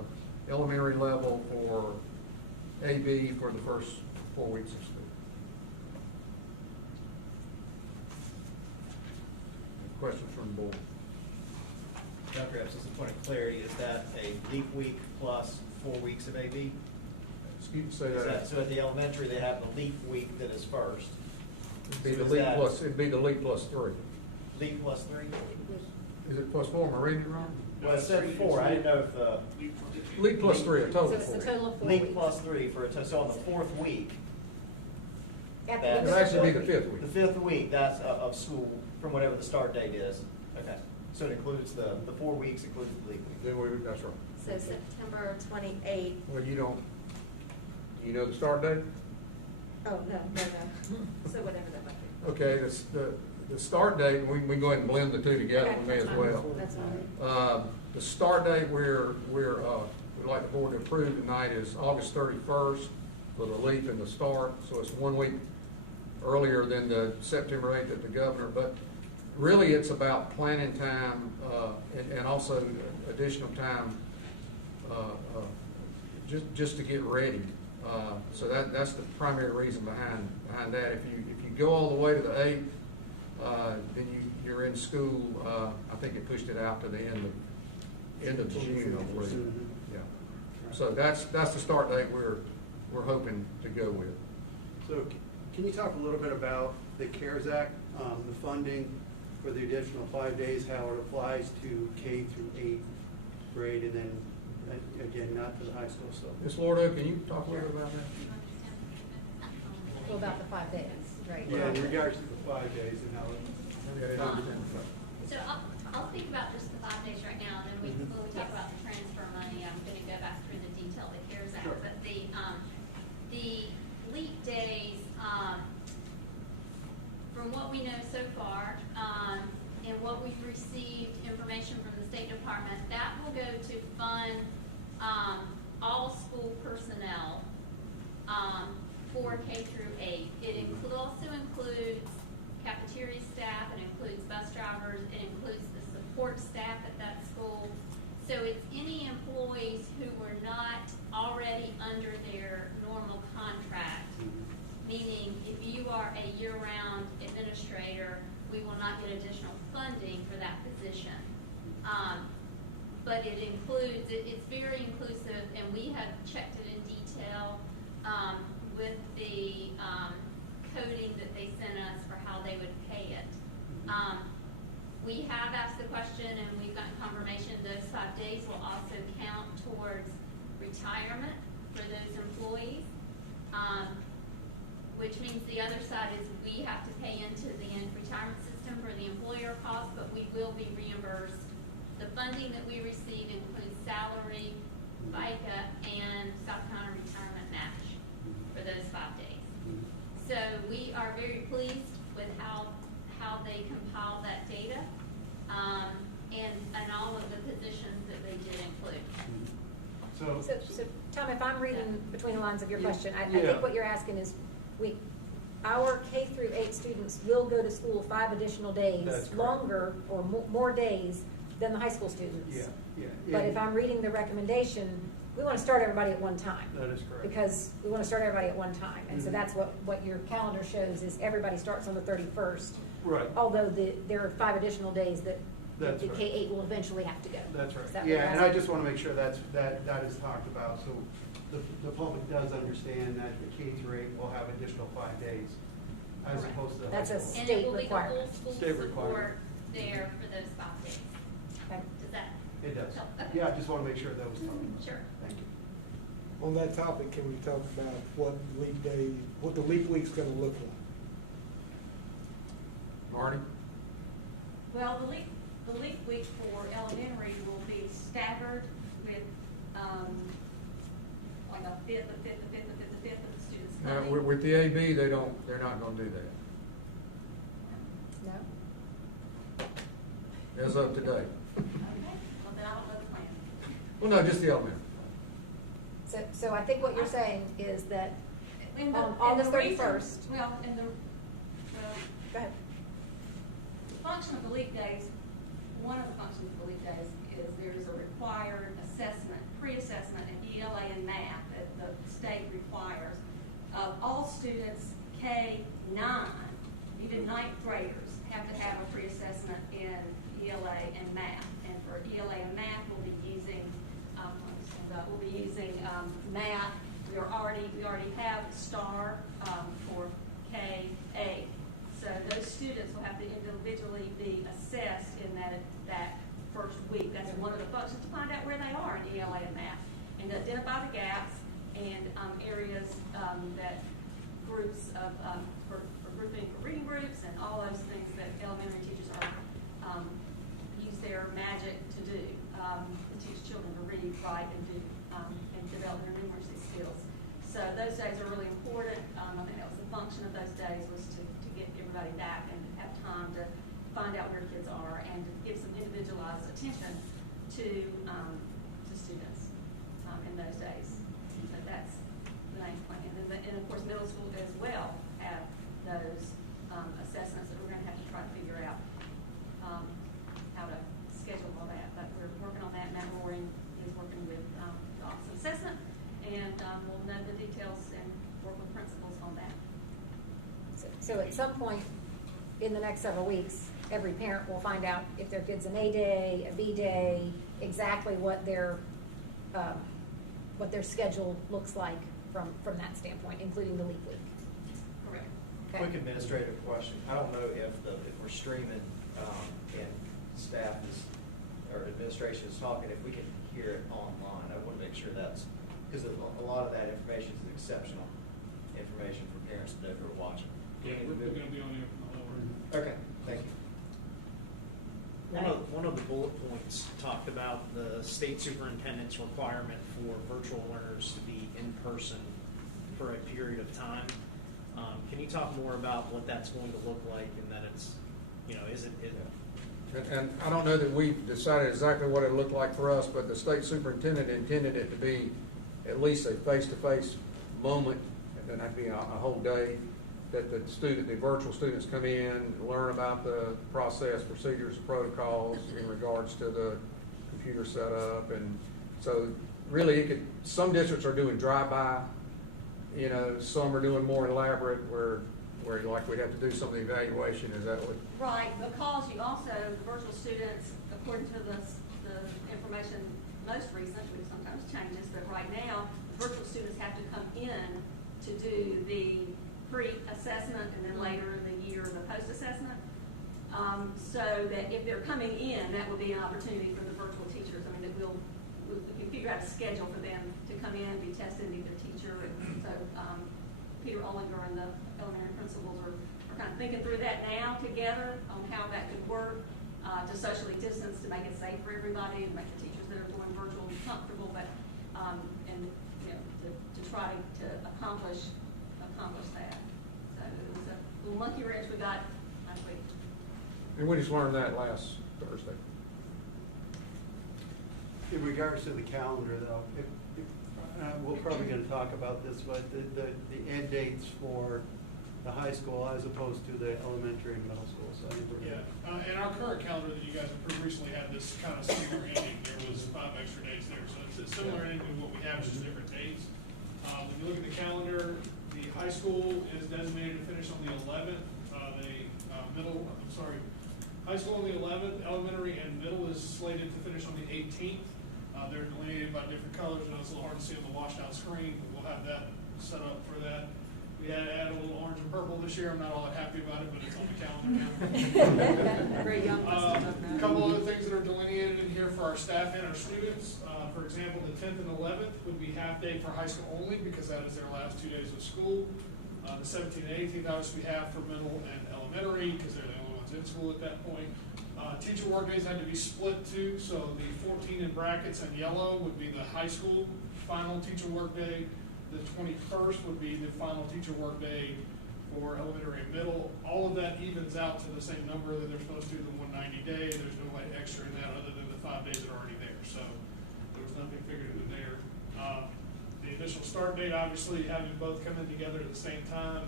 elementary level for AB for the first 4 weeks of school. Questions from the board? Dr. Epps, just a point of clarity, is that a leap week plus 4 weeks of AB? Excuse me, say that. So at the elementary, they have the leap week that is first. It'd be So the is leap that plus, it'd be the leap plus 3. Leap plus 3? Is it plus 4? Am I reading it wrong? Well, it said 4, I didn't know if the. Leap plus 3, a total So of it's 4. a total of 4 Leap weeks. plus 3 for so on the 4th week. At the It'll end It'll of actually be the the 5th week. The 5th week, that's of school, from whatever the start date is. Okay, so it includes the 4 weeks includes the leap week. Then that's right. So September 28th. Well, do you know the start date? Oh, no. So whatever that might be. Okay, the start date, we can go ahead and blend the two together, Okay, we may that's as fine. well. That's fine. The start date we'd like the board to approve tonight is August 31st for the leap and the start, so it's 1 week earlier than the September 8th at the governor, but really it's about planning time, and also additional time, just to get ready. So that's the primary reason behind that. If you go all the way to the 8th, then you're in school, I think it pushed it out to the end of June, I believe. Yeah. So that's the start date we're hoping to go with. So can you talk a little bit about the CARES Act, the funding for the additional 5 days, how it applies to K through 8th grade, and then, again, not to the high school stuff? Ms. Lordo, can you talk a little bit about that? Well, about the 5 days, right? Yeah, in regards to the 5 days and how it. So I'll speak about just the 5 days right now, and then when we talk about the transfer money, I'm going to go back through the detail of the CARES Act. Sure. But the leap days, from what we know so far, and what we've received information from the State Department, that will go to fund all school personnel for K through 8. It also includes cafeteria staff, it includes bus drivers, it includes the support staff at that school. So it's any employees who were not already under their normal contract, meaning if you are a year-round administrator, we will not get additional funding for that position. But it includes, it's very inclusive, and we have checked it in detail with the coding that they sent us for how they would pay it. We have asked the question, and we've gotten confirmation those 5 days will also count towards retirement for those employees, which means the other side is we have to pay into the retirement system for the employer cost, but we will be reimbursed. The funding that we receive includes salary, FICA, and South Carolina retirement match for those 5 days. So we are very pleased with how they compile that data, and all of the positions that they did include. So Tom, if I'm reading between the lines of your Yeah. question, I Yeah. think what you're asking is, our K through 8 students will go to school 5 additional days, That's correct. longer or more days than the high school students. Yeah. But if I'm reading the recommendation, we want to start everybody at one time. That is correct. Because we want to start everybody at one time. And so Mhm. that's what your calendar shows, is everybody starts on the 31st. Right. Although there are 5 additional days that That's the right. K-8 will eventually have to go. That's Is right. that what Yeah, you're and I asking? just want to make sure that is talked about, so the public does understand that the K through 8 will have additional 5 days, as Correct. opposed to the high That's a school. And state it will be the full requirement. school State support requirement. there for those 5 days. Okay. Does that? It does. help? Okay. Yeah, I just want to make sure that was talked about. Sure. Thank you. On that topic, can we talk about what the leap week's gonna look like? Marty? Well, the leap week for elementary will be staggered with, like a fifth of the students coming. With the AB, they're not gonna do that, No? as of today. Okay, well then I don't know the plan. Well, no, just the elementary. So I think what you're saying is that And the- on and August the reason- 31st. Well, Go ahead. the function of the leap days, one of the functions of the leap days is there's a required assessment, pre-assessment in ELA and math that the state requires of all students K-9, even ninth graders, have to have a pre-assessment in ELA and math. And for ELA and math, we'll be using math. We already have STAR for K-8. So those students will have to individually be assessed in that first week. That's one of the functions, to find out where they are in ELA and math, and to identify the gaps and areas that groups of for grouping, for reading groups, and all those things that elementary teachers are use their magic to do, to teach children to read, write, and do and develop their numeracy skills. So those days are really important. I think that was the function of those days, was to get everybody everybody back and have time to find out where kids are and to give some individualized attention to students in those days. So that's the main plan. And of course, middle school as well have those assessments that we're going to have to try to figure out how to schedule all that. But we're working on that. Matt Roaring is working with the Office of Assessment, and we'll know the details and work with principals on that. So at some point in the next several weeks, every parent will find out if their kid's an A day, a B day, exactly what their schedule looks like from that standpoint, including the leap week. Correct. Okay. Quick administrative question. I don't know if we're streaming and staff or administration is talking, if we can hear it online. I want to make sure that's, because a lot of that information is exceptional information for parents to know who are watching. Yeah, we're going to be on there from the lower. Okay, thank you. One of the bullet points talked about the state superintendent's requirement for virtual learners to be in person for a period of time. Can you talk more about what that's going to look like, and that it's, is it? And I don't know that we've decided exactly what it looked like for us, but the state superintendent intended it to be at least a face-to-face moment. It doesn't have to be a whole day, that the virtual students come in, learn about the process, procedures, protocols in regards to the computer setup. And so really some districts are doing drive-by, some are doing more elaborate where like we'd have to do some of the evaluation. Is that what? Right, because you also, the virtual students, according to the information most recent, which sometimes changes, but right now, the virtual students have to come in to do the pre-assessment and then later in the year, the post-assessment. So that if they're coming in, that will be an opportunity for the virtual teachers. I mean, that we can figure out a schedule for them to come in, be tested, be their teacher. And so Peter Ollinger and the elementary principals are kind of thinking through that now together on how that could work to socially distance, to make it safe for everybody, and make the teachers that are doing virtual comfortable, but to try to accomplish that. So it was a little monkey wrench we got last week. And we just learned that last Thursday. In regards to the calendar, though, we're probably going to talk about this, but the end dates for the high school as opposed to the elementary and middle school. So I think we're Yeah, and our current calendar that you guys approved recently had this kind of similar ending. There was 5 extra days there, so it's a similar ending to what we have, just different dates. When you look at the calendar, the high school is designated to finish on the 11th. High school on the 11th, elementary and middle is slated to finish on the 18th. They're delineated by different colors. I know it's a little hard to see on the washed out screen, but we'll have that set up for that. We had to add a little orange and purple this year. I'm not all that happy about it, but it's on the calendar now. Very young. A couple other things that are delineated in here for our staff and our students. For example, the 10th and 11th would be half day for high school only because that is their last 2 days of school. The 17th and 18th obviously we have for middle and elementary because they're the only ones in school at that point. Teacher work days had to be split too, so the 14 in brackets and yellow would be the high school final teacher work day. The 21st would be the final teacher work day for elementary and middle. All of that evens out to the same number that they're supposed to, the 190 day. There's no extra in that other than the 5 days that are already there. So there was nothing figured in there. The initial start date, obviously, having both come in together at the same time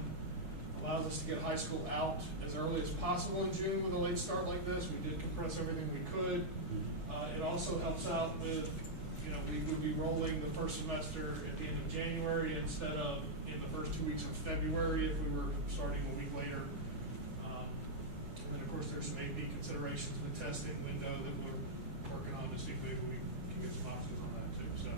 allows us to get high school out as early as possible in June with a late start like this. We did compress everything we could. It also helps out with, we would be rolling the first semester at the end of January instead of in the first 2 weeks of February if we were starting a week later. And then, of course, there's some AP considerations in the testing window that we're working on to see if maybe we can get some options on that too. So.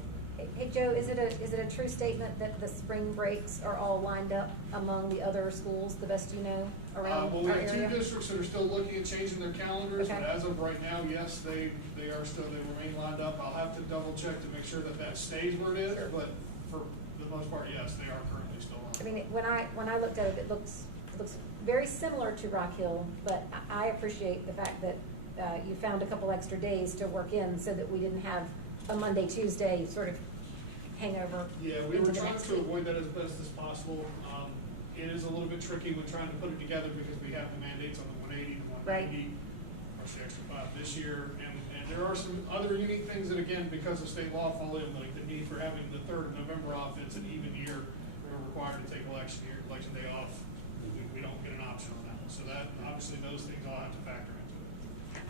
Hey Joe, is it a true statement that the spring breaks are all lined up among the other schools, the best you know, around Well, we our have area? 2 districts that are still looking at changing their calendars, Okay. but as of right now, yes, they remain lined up. I'll have to double check to make sure that stays where it is, Sure. but for the most part, yes, they are currently still on. I mean, when I looked at it, it looks very similar to Rock Hill, but I appreciate the fact that you found a couple extra days to work in so that we didn't have a Monday, Tuesday sort of hangover. Yeah, we into were the trying next to week. avoid that as best as possible. It is a a little bit tricky when trying to put it together because we have the mandates on the 180 and 190. Right. Plus the extra 5 this year, and there are some other unique things that, again, because of state law, fall in, like the need for having the 3rd of November off. It's an even year. We're required to take election day off. We don't get an option on that one. So that, obviously, those things all have to factor into it.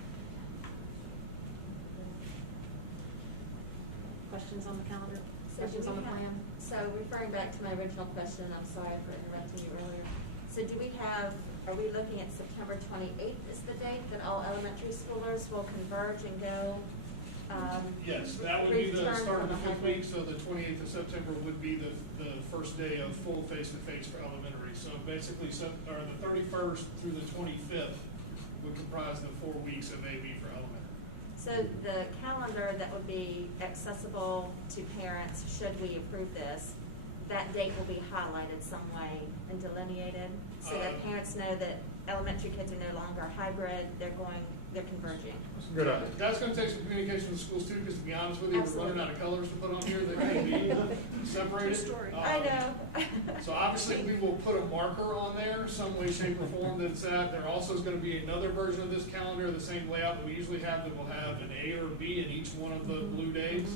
Questions on the calendar? So Questions do on we the have- plan? So referring back to my original question, I'm sorry for interrupting you earlier. So do we have, are we looking at September 28th is the date that all elementary schoolers will converge and go? Yes, that would be the return start of from the 5th hybrid? week, so the 28th of September would be the first day of full face-to-face for elementary. So basically, the 31st through the 25th would comprise the 4 weeks of AB for elementary. So the calendar that would be accessible to parents, should we approve this, that date will be highlighted some way and delineated, so that parents know that elementary kids are no longer hybrid, they're converging. That's a good idea. That's gonna take some communication with the schools too, because to be honest with you, we're running out of colors to put on here that can be separated. True story. I know. So obviously, we will put a marker on there, some way, shape, or form that's that. There also is gonna be another version of this calendar, the same layout that we usually have, that will have an A or a B in each one of the blue days,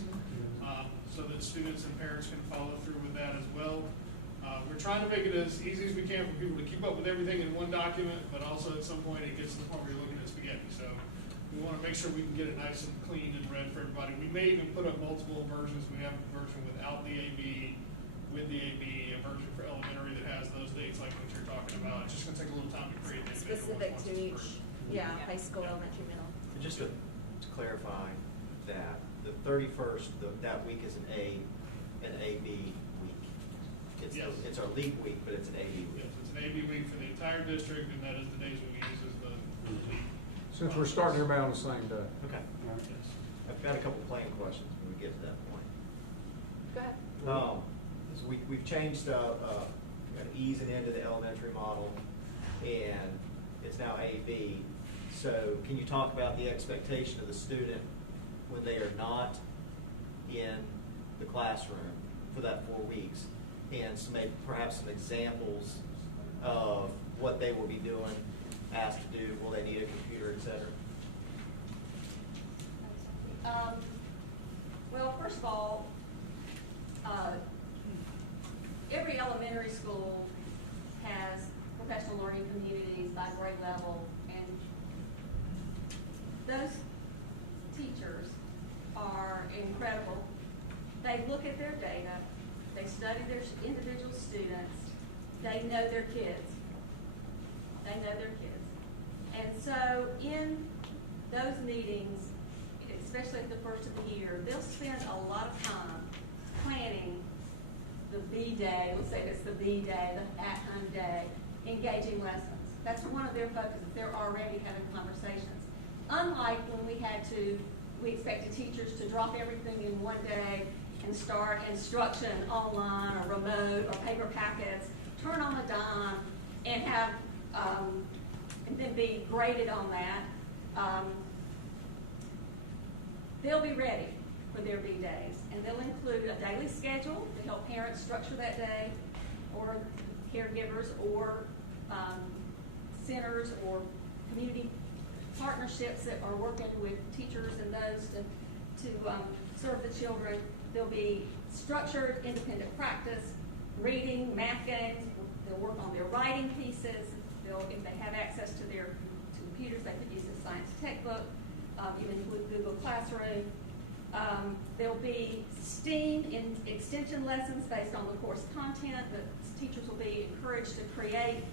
so that students and parents can follow through with that as well. We're trying to make it as easy as we can for people to keep up with everything in one document, but also at some point it gets to the point where you're looking at spaghetti. So we want to make sure we can get it nice and clean and read for everybody. We may even put up multiple versions. We have a version without the AB, with the AB, a version for elementary that has those dates like what you're talking about. It's just going to take a little time to create the individual Specific ones to once it's each, approved. high school, elementary, middle. Just to clarify that, the 31st, that week is an AB week. Yes. It's our league week, but it's an AB week. Yes, it's an AB week for the entire district, and that is the days we use as the league. Since we're starting everybody on the same day. Okay. Yes. I've got a couple plain questions when we get to that point. Go ahead. So we've changed, easing into the elementary model, and it's now AB. So can you talk about the expectation of the student when they are not in the classroom for that 4 weeks, and perhaps some examples of what they will be doing, asked to do, will they need a computer, et cetera? Well, first of all, every elementary school has professional learning communities by grade level, and those teachers are incredible. They look at their data, they study their individual students, they know their kids. They know their kids. And so in those meetings, especially at the first of the year, they'll spend a lot of time planning the B day, let's say it's the B day, the at-home day, engaging lessons. That's one of their focuses. They're already having conversations. Unlike when we expected teachers to drop everything in one day and start instruction online or remote or paper packets, turn on a dime, and have and then be graded on that. They'll be ready for their B days, and they'll include a daily schedule to help parents structure that day, or caregivers, or centers, or community partnerships that are working with teachers and those to serve the children. There'll be structured independent practice, reading, math games. They'll work on their writing pieces. If they have access to their computers, they could use the science textbook, even with Google Classroom. There'll be STEAM in extension lessons based on the course content. The teachers will be encouraged to create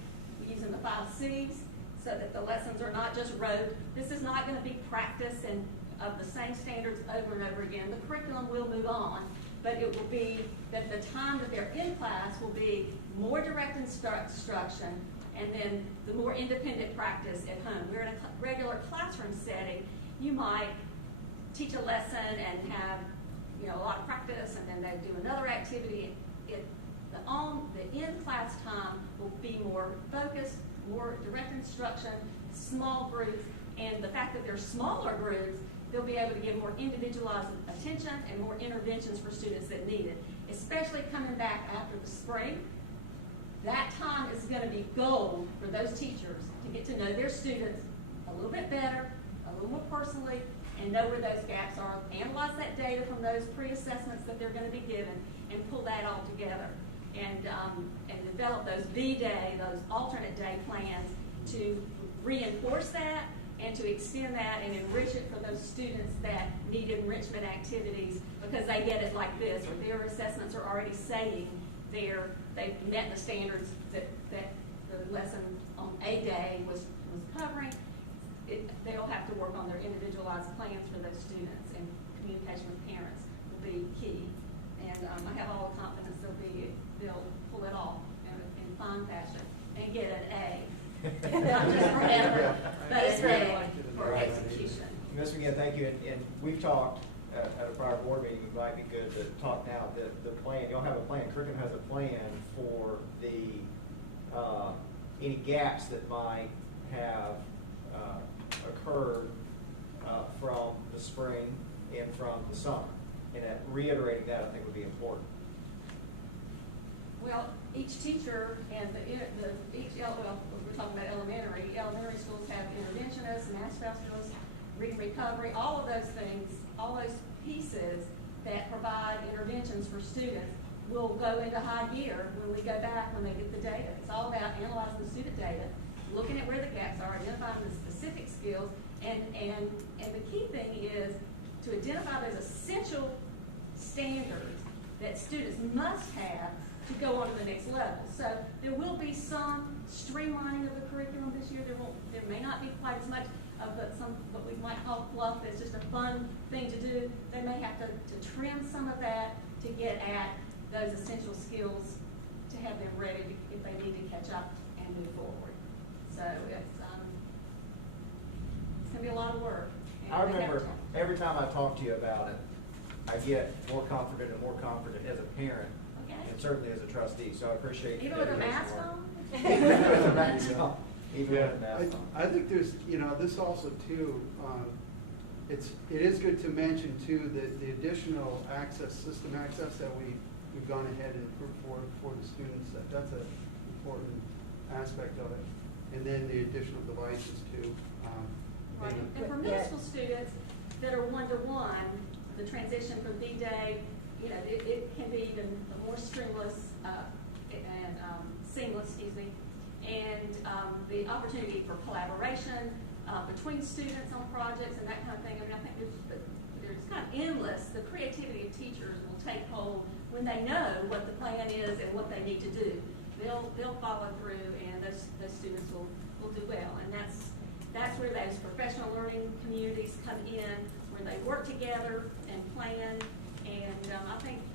using the 5 C's so that the lessons are not just rote. This is not going to be practice and of the same standards over and over again. The curriculum will move on, but it will be that the time that they're in class will be more direct instruction, and then the more independent practice at home. We're in a regular classroom setting. You might teach a lesson and have a lot of practice, and then they do another activity. The in-class time will be more focused, more direct instruction, small groups, and the fact that they're smaller groups, they'll be able to give more individualized attention and more interventions for students that need it, especially coming back after the spring. That time is gonna be gold for those teachers to get to know their students a little bit better, a little more personally, and know where those gaps are, analyze that data from those pre-assessments that they're gonna be given, and pull that all together. And develop those B-day, those alternate day plans to reinforce that and to extend that and enrich it for those students that need enrichment activities because they get it like this, or their assessments are already saying they've met the standards that the lesson on a day was covering. They'll have to work on their individualized plans for those students, and communication with parents will be key. And I have all the confidence they'll pull it off in fine fashion and get an A. Not just for effort, but an A for execution. Ms. McGinn, thank you. And we've talked at a prior board meeting, it might be good to talk now, the plan, you'll have a plan, curriculum has a plan for any gaps that might have occurred from the spring and from the summer. And reiterating that, I think, would be important. Well, each teacher and we're talking about elementary schools have interventionists, math specialists, reading recovery, all of those things, all those pieces that provide interventions for students will go into high gear when we go back, when they get the data. It's all about analyzing the student data, looking at where the gaps are, identifying the specific skills, and the key thing is to identify those essential standards that students must have to go on to the next level. So there will be some streamlining of the curriculum this year. There may not be quite as much of what we might call fluff that's just a fun thing to do. They may have to trim some of that to get at those essential skills to have them ready if they need to catch up and move forward. So it's going to be a lot of work. I remember every time I talk to you about it, I get more confident and more confident as a parent, and certainly as a trustee. So I appreciate even with a mask on. Even with a mask on. Even with a mask on. I think there's, this also too. It is good to mention too that the additional system access that we've gone ahead and approved for the students. That's an important aspect of it, and then the additional devices too. Right. And for middle school students that are one-to-one, the transition from B-Day, it can be even more seamless, and the opportunity for collaboration between students on projects and that kind of thing. I mean, I think there's kind of endless. The creativity of teachers will take hold when they know what the plan is and what they need to do. They'll follow through, and those students will do well. And that's where those professional learning communities come in, where they work together and plan. And I think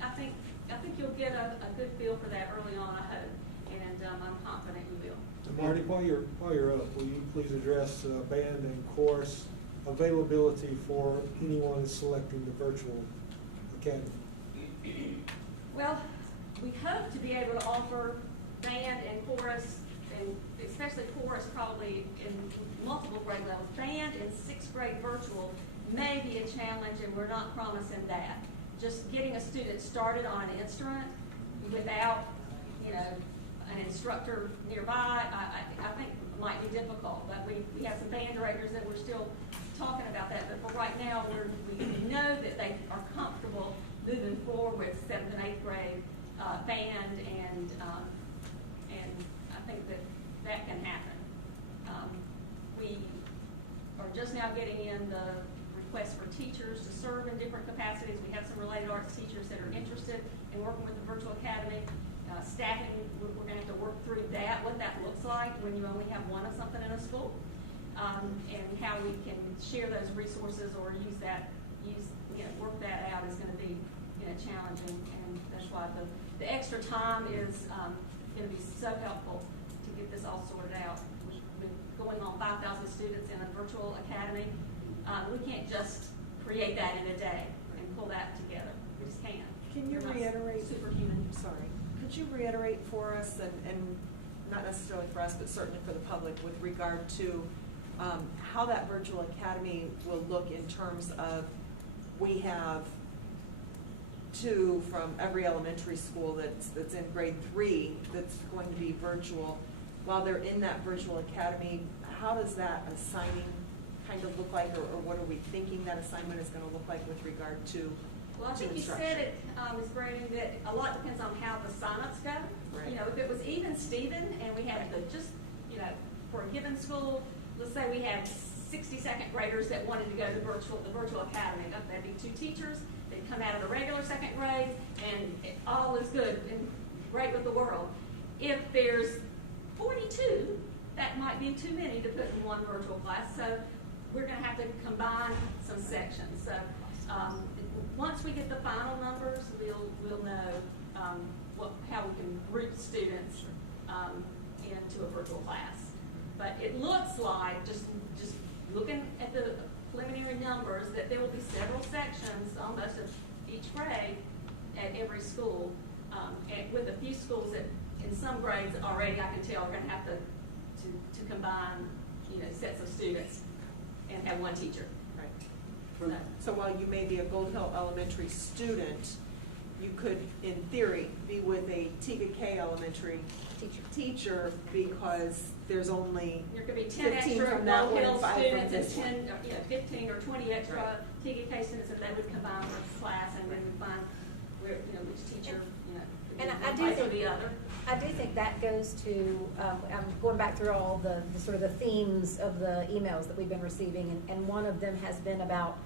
you'll get a good feel for that early on, I hope, and I'm confident you will. Marty, while you're up, will you please address band and chorus availability for anyone that's selecting the virtual academy? Well, we hope to be able to offer band and chorus, and especially chorus probably in multiple grade levels. Band in 6th grade virtual may be a challenge, and we're not promising that. Just getting a student started on an instrument without, an instructor nearby, I think might be difficult. But we have some band directors that we're still talking about that. But for right now, we know that they are comfortable moving forward with 7th and 8th grade band, and I think that can happen. We are just now getting in the requests for teachers to serve in different capacities. We have some related arts teachers that are interested in working with the virtual academy. Staffing, we're going to have to work through that, what that looks like when you only have one of something in a school, and how we can share those resources or work that out is going to be challenging, and that's why the extra time is going to be so helpful to get this all sorted out. We've been going on 5,000 students in a virtual academy. We can't just create that in a day and pull that together. We just can't. Can you reiterate? Superhuman. Sorry. Could you reiterate for us, and not necessarily for us, but certainly for the public, with regard to how that virtual academy will look in terms of we have two from every elementary school that's in grade 3 that's going to be virtual. While they're in that virtual academy, how does that assigning kind of look like, or what are we thinking that assignment is going to look like with regard to Well, I think you instruction? said it, Ms. Brandon, that a lot depends on how the signups go. Right. You know, if it was even Steven and we had the just, you know, for a given school, let's say we had 60 second graders that wanted to go to the virtual academy. That'd be 2 teachers. They'd come out of the regular second grade, and all is good and great with the world. If there's 42, that might be too many to put in one virtual class. So we're going to have to combine some sections. So once we get the final numbers, we'll know how we can group students into a virtual class. But it looks like, just looking at the preliminary numbers, that there will be several sections, almost of each grade at every school, and with a few schools that in some grades already I can tell are going to have to combine, you know, sets of students and have one teacher. Right. So while you may be a Gold Hill Elementary student, you could, in theory, be with a Tega K Elementary teacher because there's only There could be 10 15 extra from that Gold one Hill and 5 from students and this 10, one. you know, 15 or 20 extra TGK students, and they would combine with class, and then we'd find where, you know, which teacher, you know, And could I be do one place or think, the other. I do think that goes to, I'm going back through all the sort of the themes of the emails that we've been receiving, and one of them has been about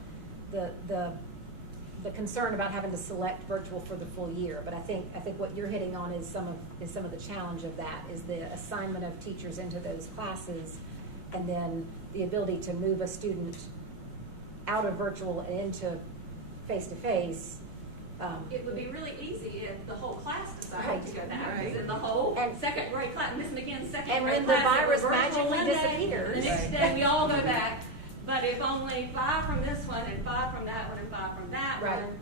the concern about having to select virtual for the full year. But I think what you're hitting on is some of the challenge of that, is the assignment of teachers into those classes, and then the ability to move a student out of virtual and into face-to-face. It would be really easy if the whole class decided Right. to go that, Right. because in the whole And- second grade class, Miss McGinn's second And grade when the class, it was virus virtual magically one day, disappears. the next Right. day we all go back. But if only 5 from this one and 5 from that one and 5 from that Right. one,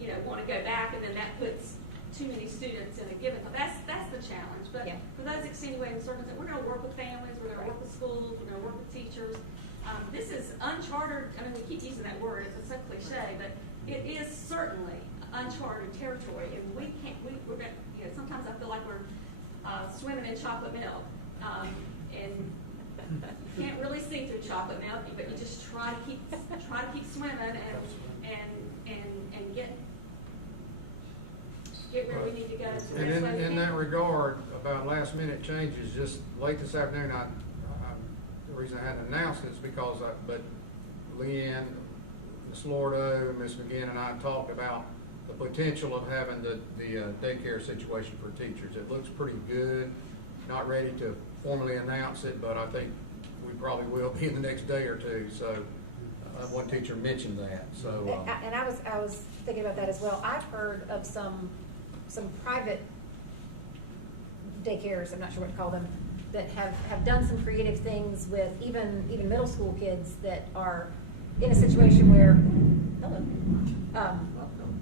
you know, want to go back, and then that puts too many students in a given. That's the challenge. But Yeah. for those extenuating circumstances, we're going to work with families, we're going to work with schools, we're going to work with teachers. This is uncharted. I mean, we keep using that word; it's so cliche, but it is certainly uncharted territory, and we're going. You know, sometimes I feel like we're swimming in chocolate milk, and you can't really see through chocolate milk, but you just try to keep swimming and get where we need to go. So And that's why we in can't- that regard, about last minute changes, just late this afternoon, the reason I hadn't announced it is because but Leanne, Ms. Lordo, Ms. McGinn and I talked about the potential of having the daycare situation for teachers. It looks pretty good. Not ready to formally announce it, but I think we probably will be in the next day or two. So one teacher mentioned that. So And I was thinking about that as well. I've heard of some private daycares, I'm not sure what to call them, that have done some creative things with even middle school kids that are in a situation where,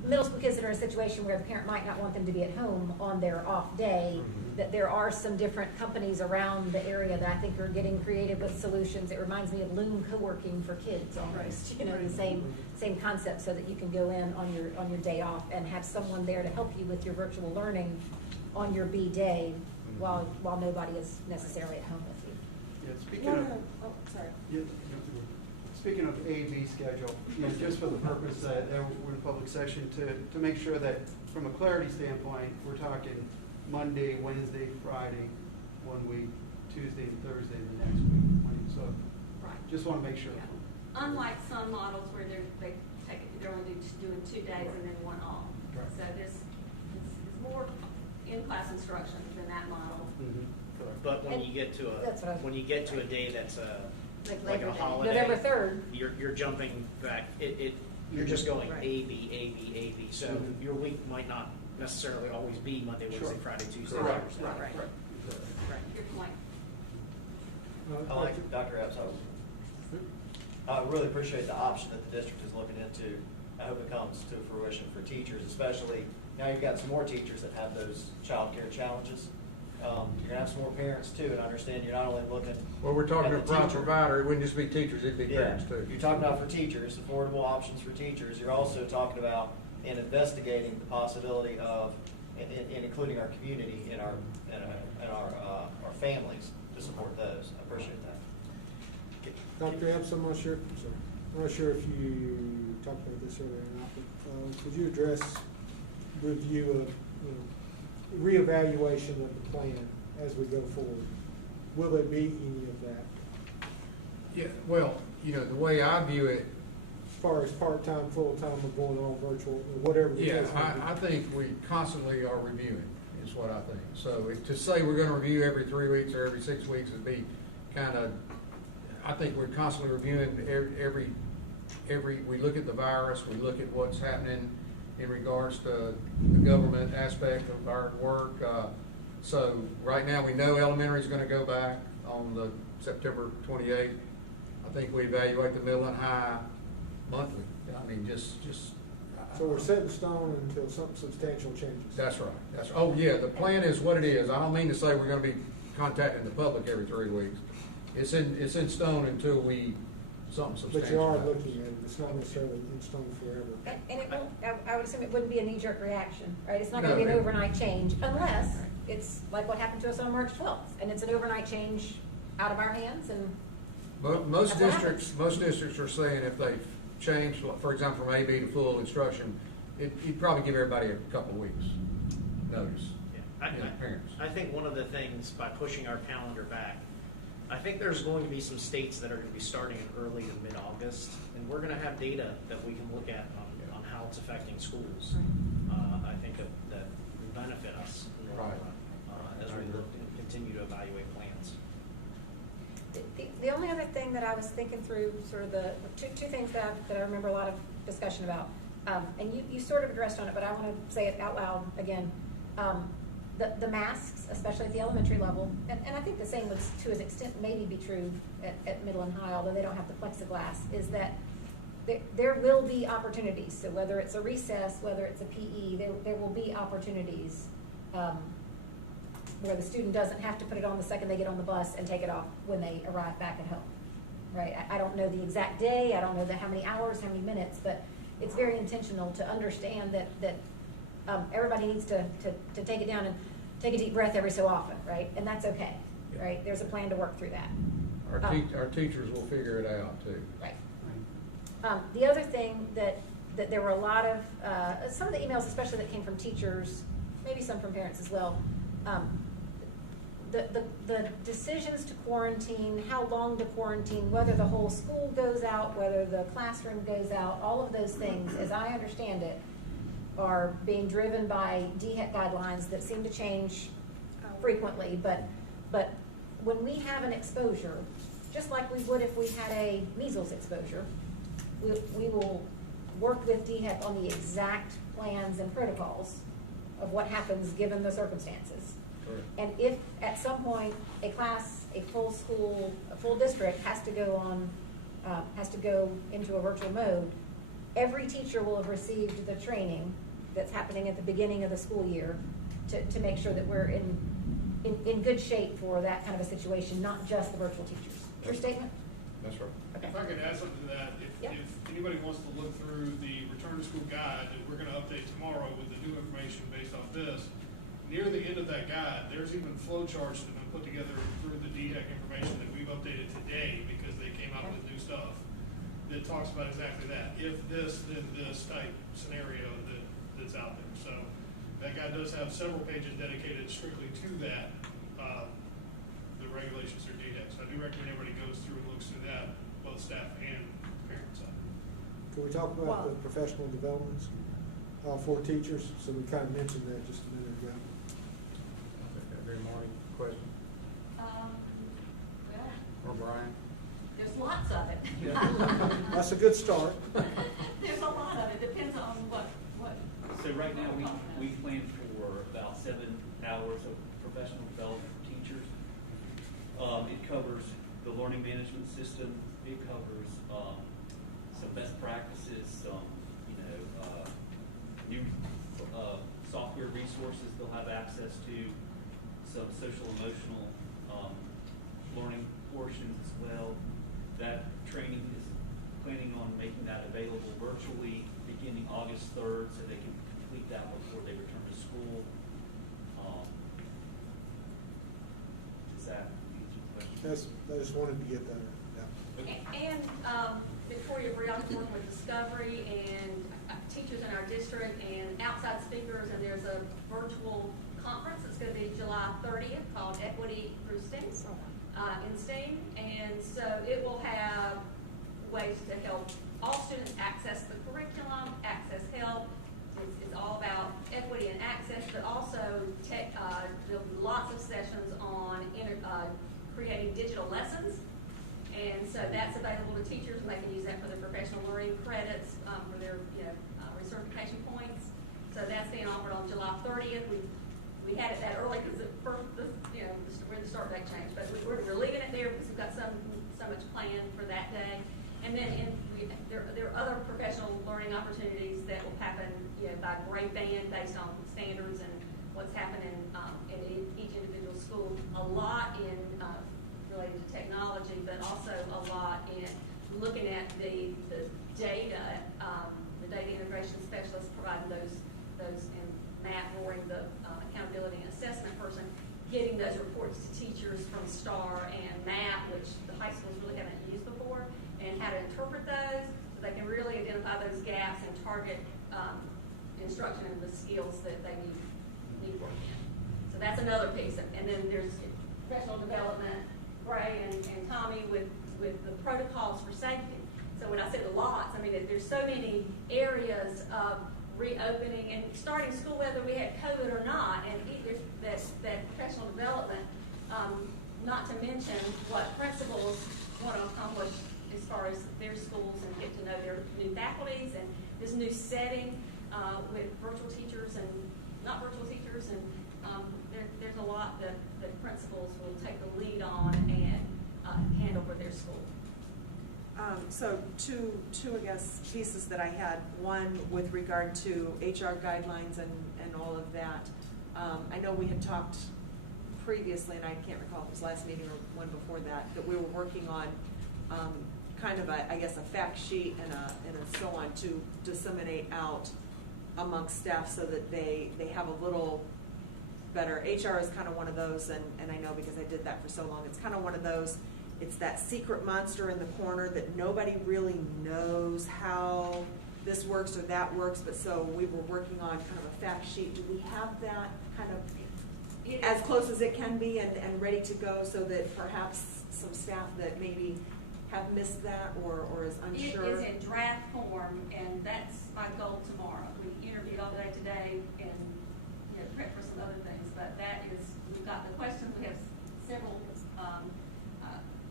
middle school kids that are in a situation where the parent might not want them to be at home on their off day, that there are some different companies around the area that I think are getting creative with solutions. It reminds me of Loom co-working for kids almost, you know, the same concept, so that you can go in on your day off and have someone there to help you with your virtual learning on your B day while nobody is necessarily at home with you. Yeah, speaking of A/B schedule, you know, just for the purpose that we're in public session, to make sure that from a clarity standpoint, we're talking Monday, Wednesday, Friday, 1 week, Tuesday and Thursday the next week. So just want to make sure. Yeah. Unlike some models where they're only doing 2 days and then 1 off. Right. So this is more in-class instruction than that model. But when And you get to that's what I was- a day that's like Labor a Day. holiday, November 3rd. you're jumping back. You're just going Right. A, B, A, B, A, B. So your week might not necessarily always be Monday, Wednesday, Friday, Tuesday, Thursday. Right. Good point. I like Dr. Epps. I really appreciate the option that the district is looking into. I hope it comes to fruition for teachers, especially now you've got some more teachers that have those child care challenges. You're gonna have some more parents too, and I understand you're not only looking. well, we're talking at to a the private teacher. provider. It wouldn't just be teachers; it'd be Yeah, parents too. you're talking about for teachers, affordable options for teachers. You're also talking about and investigating the possibility of, and including our community and our families to support those. I appreciate that. Dr. Epps, I'm not sure if you talked about this earlier or not, but could you address review of, reevaluation of the plan as we go forward? Will there be any of that? Yeah, well, the way I view it, As far as part-time, full-time, or going all virtual, or whatever the yeah, case may be? I think we constantly are reviewing, is what I think. So to say we're gonna review every 3 weeks or every 6 weeks would be kind of, I think we're constantly reviewing we look at the virus, we look at what's happening in regards to the government aspect of our work. So right now, we know elementary is gonna go back on the September 28th. I think we evaluate the middle and high monthly. I mean, just. So we're set in stone until something substantial changes? That's right. Oh, yeah, the plan is what it is. I don't mean to say we're gonna be contacting the public every 3 weeks. It's in stone until something substantial. But you are happens. looking at it, it's not necessarily in stone forever. And it won't, I would assume it wouldn't be a knee-jerk reaction, right? It's not gonna be No. an overnight change unless it's like what happened to us on March 12th. And it's an overnight change out of our hands and. Most That's what districts are saying if they change, for example, from AB to full instruction, you'd probably give everybody a couple of weeks notice. Parents. I think one of the things by pushing our calendar back, I think there's going to be some states that are going to be starting in early to mid-August, and we're going to have data that we can look at on how it's affecting schools. I think that will benefit us in the long run as we look and continue to evaluate plans. The only other thing that I was thinking through, sort of the two things that I remember a lot of discussion about, and you sort of addressed on it, but I want to say it out loud again. The masks, especially at the elementary level, and I think the same would to an extent maybe be true at middle and high, although they don't have the plexiglass, is that there will be opportunities. So whether it's a recess, whether it's a PE, there will be opportunities where the student doesn't have to put it on the second they get on the bus and take it off when they arrive back at home, right? I don't know the exact day, I don't know how many hours, how many minutes, but it's very intentional to understand that everybody needs to take it down and take a deep breath every so often, right? And that's okay, right? There's a plan to work through that. Our teachers will figure it out too. Right. The other thing that there were a lot of, some of the emails especially that came from teachers, maybe some from parents as well, the decisions to quarantine, how long to quarantine, whether the whole school goes out, whether the classroom goes out, all of those things, as I understand it, are being driven by DHEC guidelines that seem to change frequently. But when we have an exposure, just like we would if we had a measles exposure, we will work with DHEC on the exact plans and protocols of what happens given the circumstances. Sure. And if at some point a class, a full school, a full district has to go into a virtual mode, every teacher will have received the training that's happening at the beginning of the school year to make sure that we're in good shape for that kind of a situation, not just the virtual teachers. Your statement? That's right. Okay. If I could add something to that, if anybody wants to look through the return to school guide that we're going to update tomorrow with the new information based off this, near the end of that guide, there's even flow charts that have been put together through the DHEC information that we've updated today because they came out with new stuff that talks about exactly that. If this, then this type scenario that's out there. So that guide does have several pages dedicated strictly to that, the regulations through DHEC. So I do recommend everybody goes through and looks through that, both staff and parents. Can we talk about the professional developments for teachers? So we kind of mentioned that just a minute ago. Very morning question. Well, Or Brian? there's lots of it. That's a good start. There's a lot of it, depends on what. So right now, we plan for about 7 hours of professional development for teachers. It covers the learning management system. It covers some best practices, some new software resources they'll have access to, some social emotional learning portions as well. That training is planning on making that available virtually beginning August 3rd so they I just wanted to get that, yeah. And Victoria Brianna's working with Discovery and teachers in our district and outside speakers, and there's a virtual conference that's going to be July 30th called Equity Through STEAM, in STEAM. And so it will have ways to help all students access the curriculum, access help. It's all about equity and access, but also there'll be lots of sessions on creating digital lessons. And so that's available to teachers, and they can use that for their professional learning credits, for their recertification points. So that's being offered on July 30th. We had it that early because where the start date changed, but we're leaving it there because we've got so much planned for that day. And then there are other professional learning opportunities that will happen, by grade band based on standards and what's happening in each individual school. A lot in related to technology, but also a lot in looking at the data. The data integration specialist providing those, and Matt Roaring, the accountability and assessment person, getting those reports to teachers from STAR and MAP, which the high schools really haven't used before, and how to interpret those so they can really identify those gaps and target instruction and the skills that they need work in. So that's another piece. And then there's professional development, Gray and Tommy with the protocols for safety. So when I said the lots, I mean, there's so many areas of reopening and starting school, whether we had COVID or not, and there's that professional development, not to mention what principals want to accomplish as far as their schools and get to know their new faculties and this new setting with virtual teachers and not virtual teachers, and there's a lot that principals will take the lead on and handle for their school. So two, I guess, pieces that I had. One with regard to HR guidelines and all of that. I know we had talked previously, and I can't recall if it was last meeting or one before that we were working on kind of I guess a fact sheet and a so on to disseminate out amongst staff so that they have a little better. HR is kind of one of those, and I know because I did that for so long, it's kind of one of those, it's that secret monster in the corner that nobody really knows how this works or that works, but so we were working on kind of a fact sheet. Do we have that kind of as close as it can be and ready to go so that perhaps some staff that maybe have missed that or is unsure? It is in draft form, and that's my goal tomorrow. We interviewed all day today and prep for some other things, but that is, we've got the questions. We have several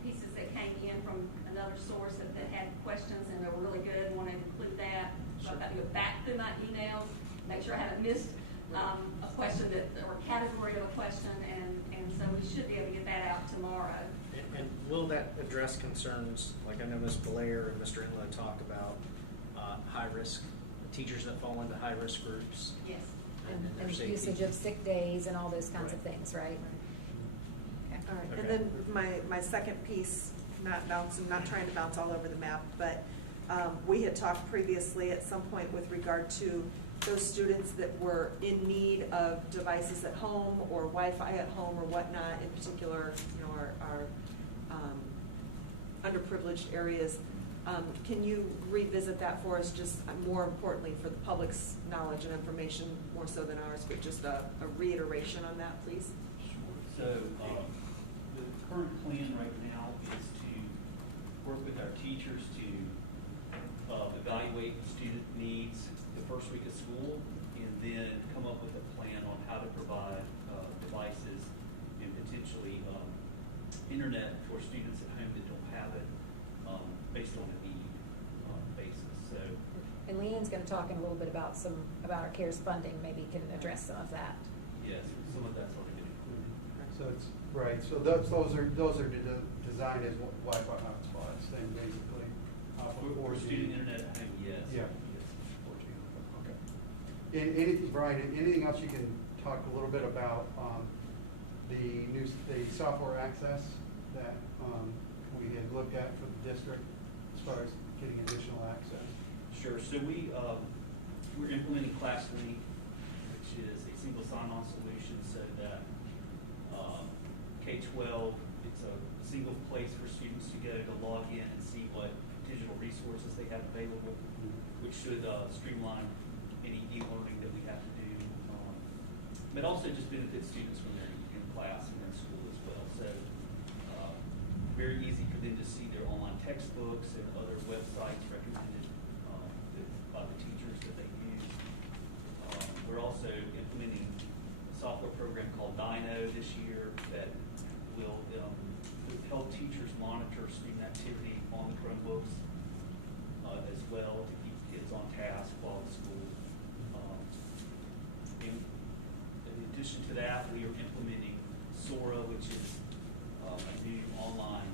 pieces that came in from another source that had questions, and they were really good. I want to include that. So I've got to go back through my emails, make sure I haven't missed a question or category of a question, and so we should be able to get that out tomorrow. And will that address concerns, like I know Ms. Blair and Mr. Inlow talked about, high-risk, teachers that fall into high-risk groups? Yes. And usage of sick days and all those kinds of things, right? Okay. All right. Okay. And then my second piece, not trying to bounce all over the map, but we had talked previously at some point with regard to those students that were in need of devices at home or Wi-Fi at home or whatnot, in particular, our underprivileged areas. Can you revisit that for us, just more importantly for the public's knowledge and information, more so than ours, but just a reiteration on that, please? Sure. So the current plan right now is to work with our teachers to evaluate student needs the first week of school, and then come up with a plan on how to provide devices and potentially internet for students at home that don't have it, based on a need basis. So, And Leanne's going to talk in a little bit about our CARES funding. Maybe can address some of that. yes, some of that's already been included. So it's, right, so those are designed as Wi-Fi hotspots, then basically. For student internet at home, yes. Yeah. Yes, 4G. Okay. Anything, Brian, anything else you can talk a little bit about the software access that we had looked at for the district as far as getting additional access? Sure. So we're implementing ClassLink, which is a single sign-on solution, so that K-12, it's It's a single place for students to go to log in and see what digital resources they have available, which should streamline any e-learning that we have to do. But also just benefit students when they're in class and in school as well. So very easy for them to see their online textbooks and other websites recommended by the teachers that they use. We're also implementing a software program called Dino this year that will help teachers monitor student activity on the Chromebooks as well to keep kids on task while in school. In addition to that, we are implementing Sora, which is a new online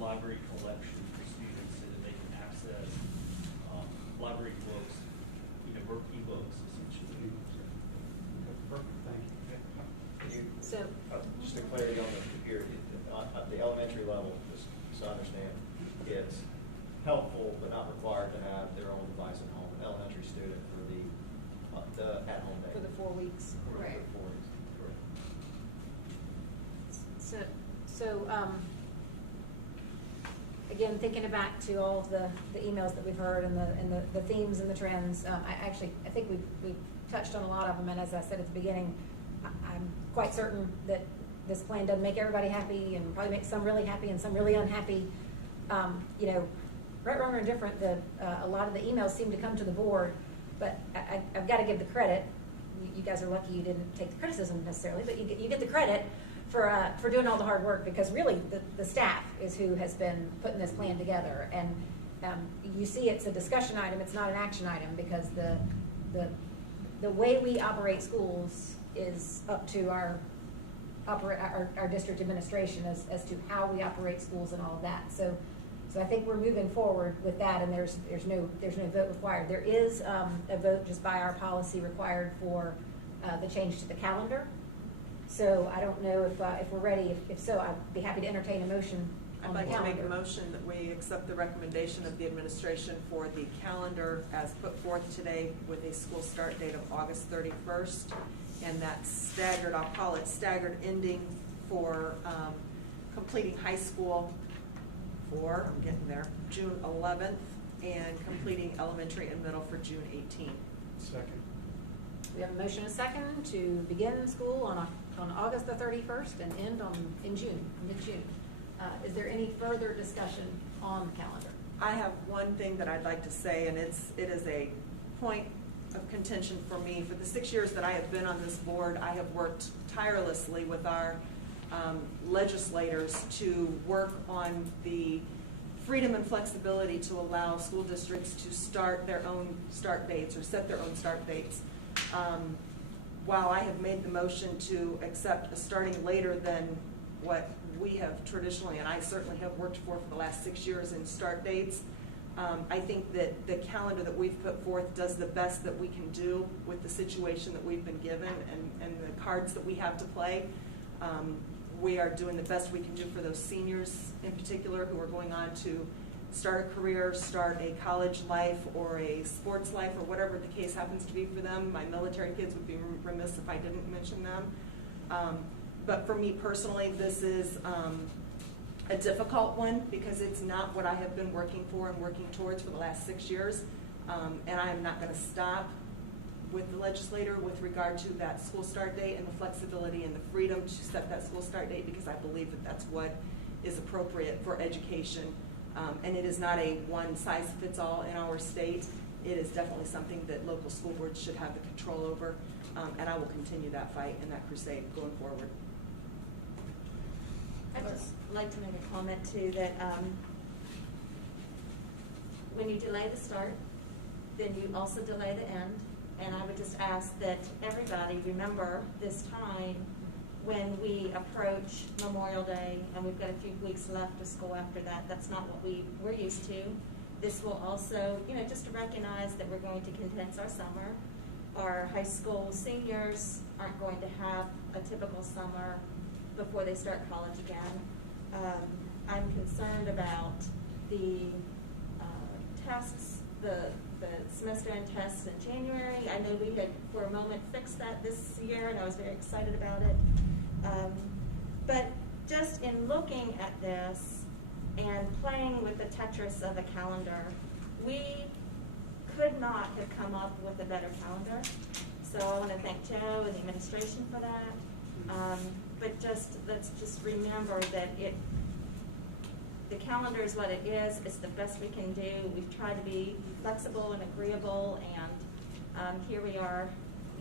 library collection for students so that they can access library books, e-books essentially. Perfect, thank you. So, Just a clarity on the computer, at the elementary level, just so I understand, it's helpful but not required to have their own device at home. An elementary student for the at-home day. for the 4 weeks. For the 4 weeks, correct. So, again, thinking back to all of the emails that we've heard and the themes and the trends, I think we touched on a lot of them, and as I said at the beginning, I'm quite certain that this plan doesn't make everybody happy and probably makes some really happy and some really unhappy. Right, wrong, or indifferent, a lot of the emails seem to come to the board, but I've got to give the credit. You guys are lucky you didn't take the criticism necessarily, but you get the credit for doing all the hard work, because really the staff is who has been putting this plan together. And you see it's a discussion item, it's not an action item, because the way we operate schools is up to our district administration as to how we operate schools and all of that. So I think we're moving forward with that, and there's no vote required. There is a vote just by our policy required for the change to the calendar. So I don't know if we're ready. If so, I'd be happy to entertain a motion I'd on the like to calendar. make a motion that we accept the recommendation of the administration for the calendar as put forth today with a school start date of August 31st. And that's staggered, I'll call it staggered ending for completing high school for, I'm getting there, June 11th, and completing elementary and middle for June 18th. Second. We have a motion and a second to begin school on August the 31st and end in June, mid-June. Is there any further discussion on the calendar? I have one thing that I'd like to say, and it is a point of contention for me. For the 6 years that I have been on this board, I have worked tirelessly with our legislators to work on the freedom and flexibility to allow school districts to start their own start dates or set their own start dates. While I have made the motion to accept a starting later than what we have traditionally, and I certainly have worked for the last 6 years in start dates, I think that the calendar that we've put forth does the best that we can do with the situation that we've been given and the cards that we have to play. We are doing the best we can do for those seniors in particular who are going on to start a career, start a college life or a sports life or whatever the case happens to be for them. My military kids would be remiss if I didn't mention them. But for me personally, this is a difficult one because it's not what I have been working for and working towards for the last 6 years. And I am not going to stop with the legislator with regard to that school start date and the flexibility and the freedom to set that school start date, because I believe that that's what is appropriate for education. And it is not a one-size-fits-all in our state. It is definitely something that local school boards should have the control over. And I will continue that fight and that crusade going forward. I'd just like to make a comment too that when you delay the start, then you also delay the end. And I would just ask that everybody remember this time when we approach Memorial Day and we've got a few weeks left of school after that. That's not what we're used to. This will also, just to recognize that we're going to condense our summer. Our high school seniors aren't going to have a typical summer before they start college again. I'm concerned about the tests, the semester end tests in January. I know we had for a moment fixed that this year and I was very excited about it. But just in looking at this and playing with the Tetris of a calendar, we could not have come up with a better calendar. So I want to thank Joe and the administration for that. But let's just remember that the calendar is what it is. It's the best we can do. We've tried to be flexible and agreeable, and here we are,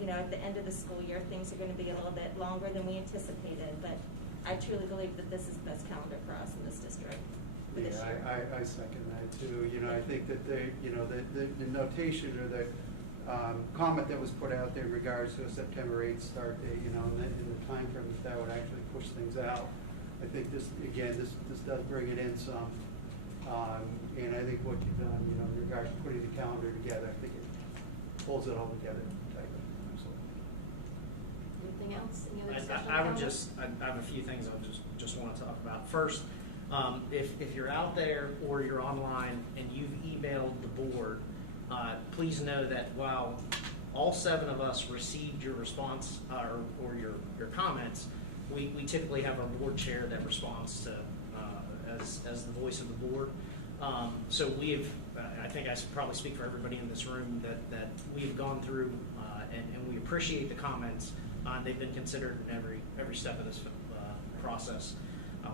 at the end of the school year. Things are going to be a little bit longer than we anticipated, but I truly believe that this is the best calendar for us in this district for this year. I second that too. I think that the notation or the comment that was put out there in regards to a September 8th start date, in the time frame that would actually push things out. I think this does bring it in some, and I think what you've done, in regards to putting the calendar together, I think it pulls it all together tightly. Anything else? Any other discussion? I have a few things I just want to talk about. First, if you're out there or you're online and you've emailed the board, please know that while all 7 of us received your response or your comments, we typically have our board chair that responds to as the voice of the board. So I think I probably speak for everybody in this room that we've gone through and we appreciate the comments. They've been considered in every step of this process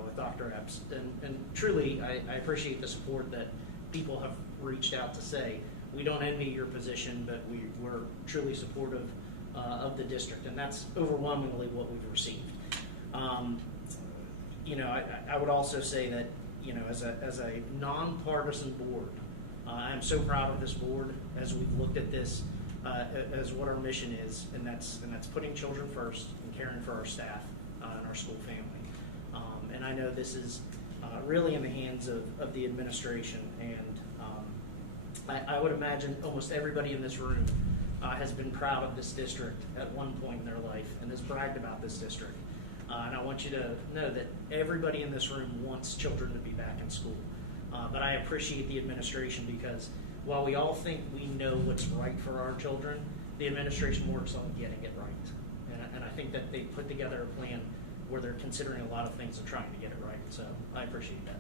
with Dr. Epps. And truly, I appreciate the support that people have reached out to say, we don't envy your position, but we're truly supportive of the district, and that's overwhelmingly what we've received. I would also say that, as a nonpartisan board, I'm so proud of this board as we've looked at this as what our mission is, and that's putting children first and caring for our staff and our school family. And I know this is really in the hands of the administration, and I would imagine almost everybody in this room has been proud of this district at one point in their life and has bragged about this district. And I want you to know that everybody in this room wants children to be back in school. But I appreciate the administration, because while we all think we know what's right for our children, the administration works on getting it right. And I think that they put together a plan where they're considering a lot of things and trying to get it right. So I appreciate that.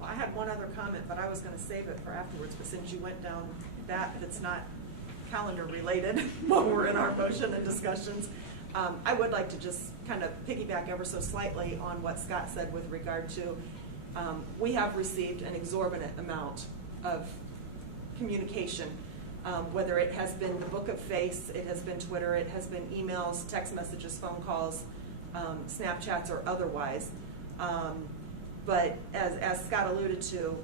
Well, I had one other comment, but I was going to save it for afterwards, but since you went down that, it's not calendar related while we're in our motion and discussions. I would like to just kind of piggyback ever so slightly on what Scott said with regard to, we have received an exorbitant amount of communication, whether it has been the Book of Face, it has been Twitter, it has been emails, text messages, phone calls, Snapchats, or otherwise. But as Scott alluded to,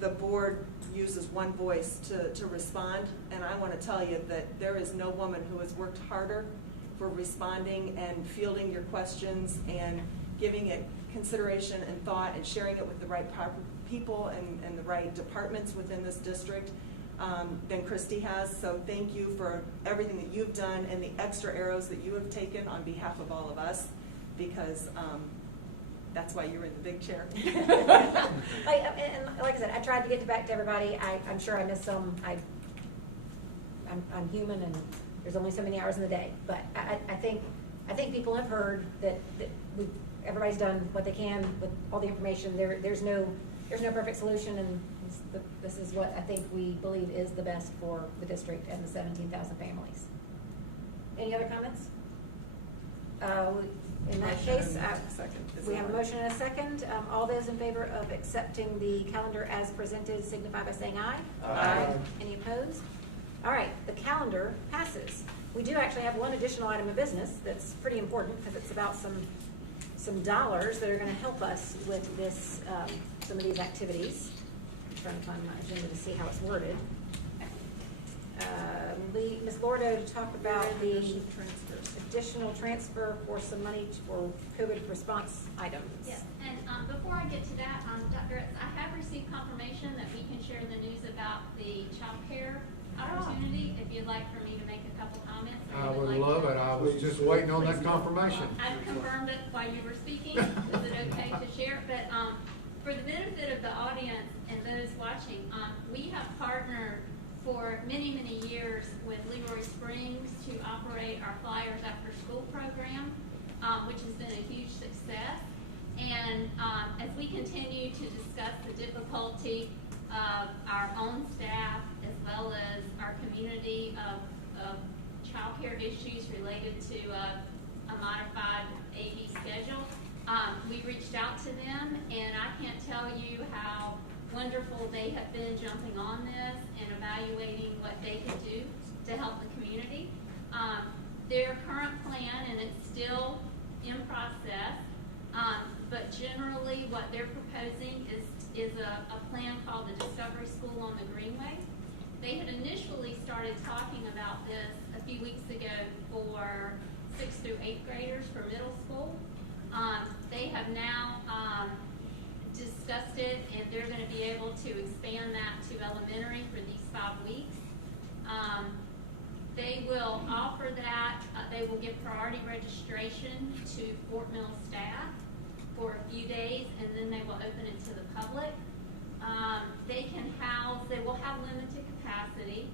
the board uses one voice to respond, and I want to tell you that there is no woman who has worked harder for responding and fielding your questions and giving it consideration and thought and sharing it with the right people and the right departments within this district than Christy has. So thank you for everything that you've done and the extra arrows that you have taken on behalf of all of us, because that's why you're in the big chair. And like I said, I tried to get back to everybody. I'm sure I missed some. I'm human, and there's only so many hours in the day. But I think people have heard that everybody's done what they can with all the information. There's no perfect solution, and this is what I think we believe is the best for the district and the 17,000 families. Any other comments? In that case, we have a motion and a second. All those in favor of accepting the calendar as presented signify by saying aye. Aye. Any opposed? All right, the calendar passes. We do actually have one additional item of business that's pretty important, because it's about some dollars that are going to help us with this, some of these activities. I'm trying to find my agenda to see how it's worded. Ms. Lordo to talk about the additional transfer for some money for COVID response items. Yes, and before I get to that, Dr. Epps, I have received confirmation that we can share the news about the child care opportunity. If you'd like for me to make a couple comments. I would love it. I was just waiting on that confirmation. I've confirmed it while you were speaking. Is it okay to share? But for the benefit of the audience and those watching, we have partnered for many, many years with Leroy Springs to operate our Flyers After School program. which has been a huge success. And as we continue to discuss the difficulty of our own staff as well as our community of childcare issues related to a modified AV schedule, we reached out to them, and I can't tell you how wonderful they have been jumping on this and evaluating what they can do to help the community. Their current plan, and it's still in process, but generally what they're proposing is a plan called the Discovery School on the Greenway. They had initially started talking about this a few weeks ago for 6th through 8th graders for middle school. They have now discussed it, and they're going to be able to expand that to elementary for these 5 weeks. They will offer that. They will give priority registration to Fort Mill staff for a few days, and then they will open it to the public. They will have limited capacity,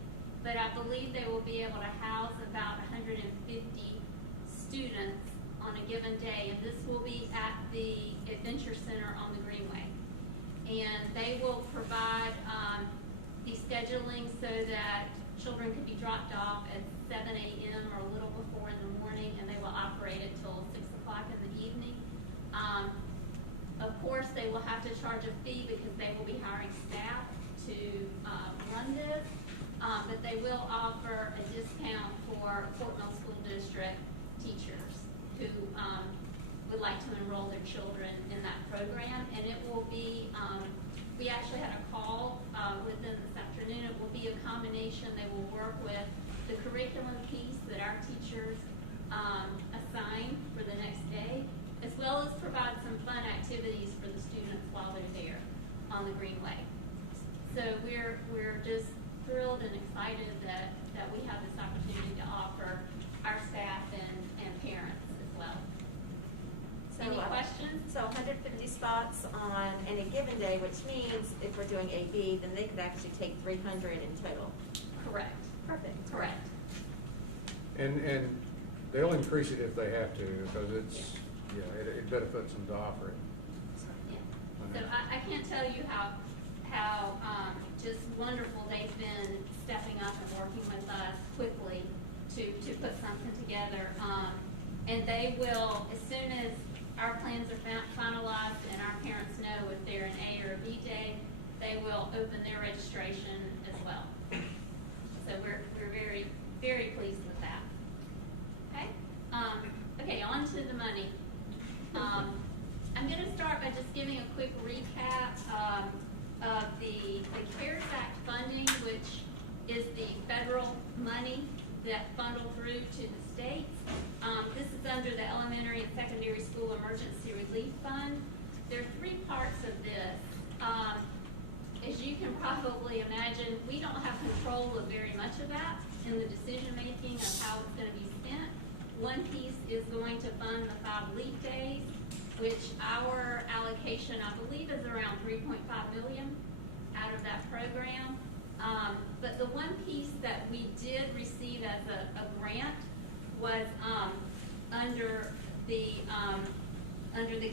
but I believe they will be able to house about 150 students on a given day, and this will be at the Adventure Center on the Greenway. And they will provide the scheduling so that children can be dropped off at 7 a.m. or a little before in the morning, and they will operate until 6 o'clock in the evening. Of course, they will have to charge a fee because they will be hiring staff to run this, but they will offer a discount for Fort Mill School District teachers who would like to enroll their children in that program. And it will be, we actually had a call with them this afternoon. It will be a combination. They will work with the curriculum piece that our teachers assign for the next day, as well as provide some fun activities for the students while they're there on the Greenway. So we're just thrilled and excited that we have this opportunity to offer our staff and parents as well. So, Any questions? So 150 spots on any given day, which means if we're doing AB, then they could actually take 300 in total. Correct. Perfect. Correct. And they'll increase it if they have to, because it's, it benefits them to offer it. Yeah. So I can't tell you how just wonderful they've been stepping up and working with us quickly to put something together. And they will, as soon as our plans are finalized and our parents know if they're an A or a B day, they will open their registration as well. So we're very, very pleased with that. Okay? Okay, on to the money. I'm going to start by just giving a quick recap of the CARES Act funding, which is the federal money that funneled through to the states. This is under the Elementary and Secondary School Emergency Relief Fund. There are 3 parts of this. As you can probably imagine, we don't have control of very much of that in the decision making of how it's going to be spent. One piece is going to fund the 5 leap days, which our allocation, I believe, is around $3.5 million out of that program. But the one piece that we did receive as a grant was under the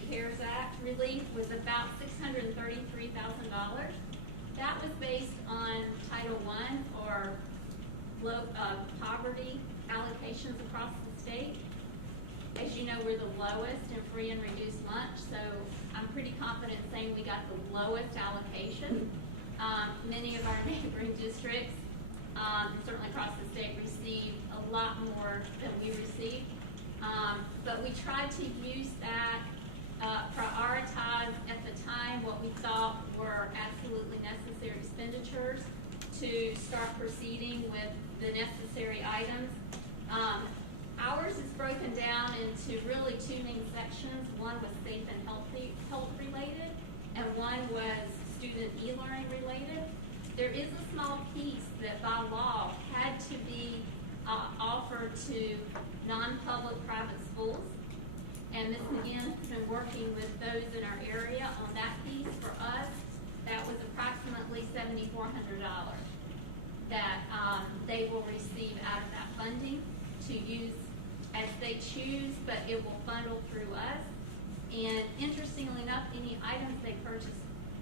CARES Act relief was about $633,000. That was based on Title I or poverty allocations across the state. As you know, we're the lowest in free and reduced lunch, so I'm pretty confident saying we got the lowest allocation. Many of our neighboring districts, certainly across the state, received a lot more than we received. But we tried to use that, prioritize at the time what we thought were absolutely necessary expenditures to start proceeding with the necessary items. Ours is broken down into really 2 main sections. One was safe and health related, and one was student e-learning related. There is a small piece that by law had to be offered to non-public private schools, and Ms. McGinn has been working with those in our area on that piece. For us, that was approximately $7,400 that they will receive out of that funding to use as they choose, but it will funnel through us. And interestingly enough, any items they purchase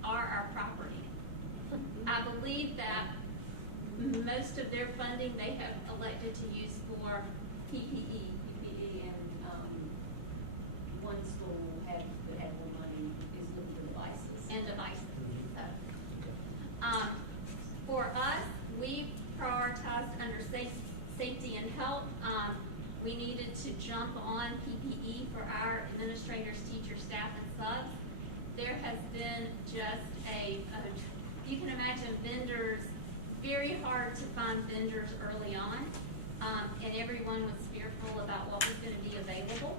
are our property. I believe that most of their funding they have elected to use for PPE. And one school that had more money is looking for devices. And devices. So, for us, we prioritized under safety and health. We needed to jump on PPE for our administrators, teachers, staff, and subs. There has been just you can imagine vendors, very hard to find vendors early on, and everyone was fearful about what was going to be available.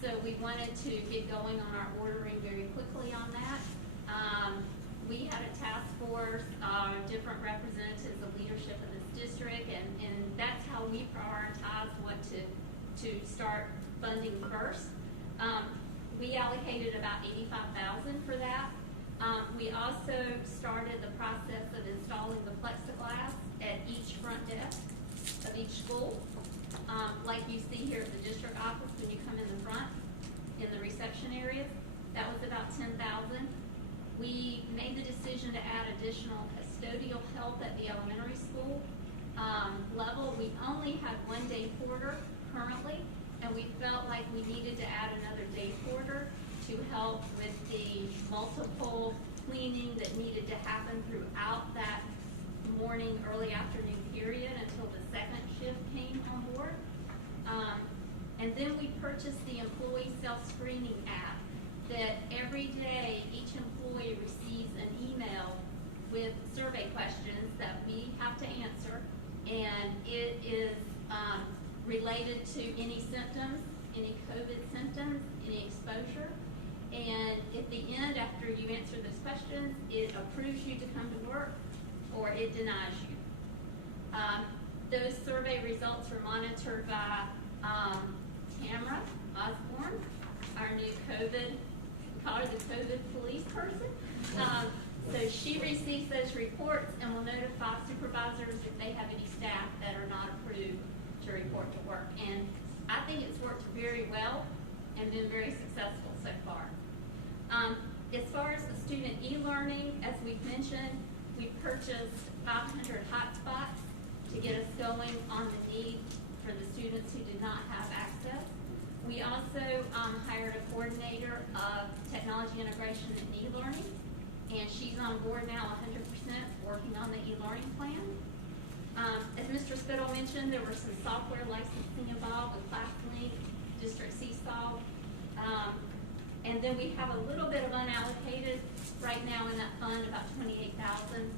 So we wanted to get going on our ordering very quickly on that. We had a task force, different representatives of leadership in this district, and that's how we prioritize what to start funding first. We allocated about $85,000 for that. We also started the process of installing the plexiglass at each front desk of each school. Like you see here at the district office when you come in the front, in the reception areas, that was about $10,000. We made the decision to add additional custodial help at the elementary school level. We only had one day porter currently, and we felt like we needed to add another day porter to help with the multiple cleaning that needed to happen throughout that morning, early afternoon period until the second shift came on board. And then we purchased the employee self-screening app that every day each employee receives an email with survey questions that we have to answer, and it is related to any symptoms, any COVID symptoms, any exposure. And at the end, after you answer those questions, it approves you to come to work or it denies you. Those survey results were monitored by Tamara Osborne, our new COVID, we call her the COVID police person. So she receives those reports and will notify supervisors if they have any staff that are not approved to report to work. And I think it's worked very well and been very successful so far. As far as the student e-learning, as we've mentioned, we purchased 500 hotspots to get us going on the need for the students who did not have access. We also hired a coordinator of technology integration and e-learning, and she's on board now 100% working on the e-learning plan. As Mr. Spittle mentioned, there were some software licensing involved with ClassLink, District Seesaw, and then we have a little bit of unallocated right now in that fund, about $28,000,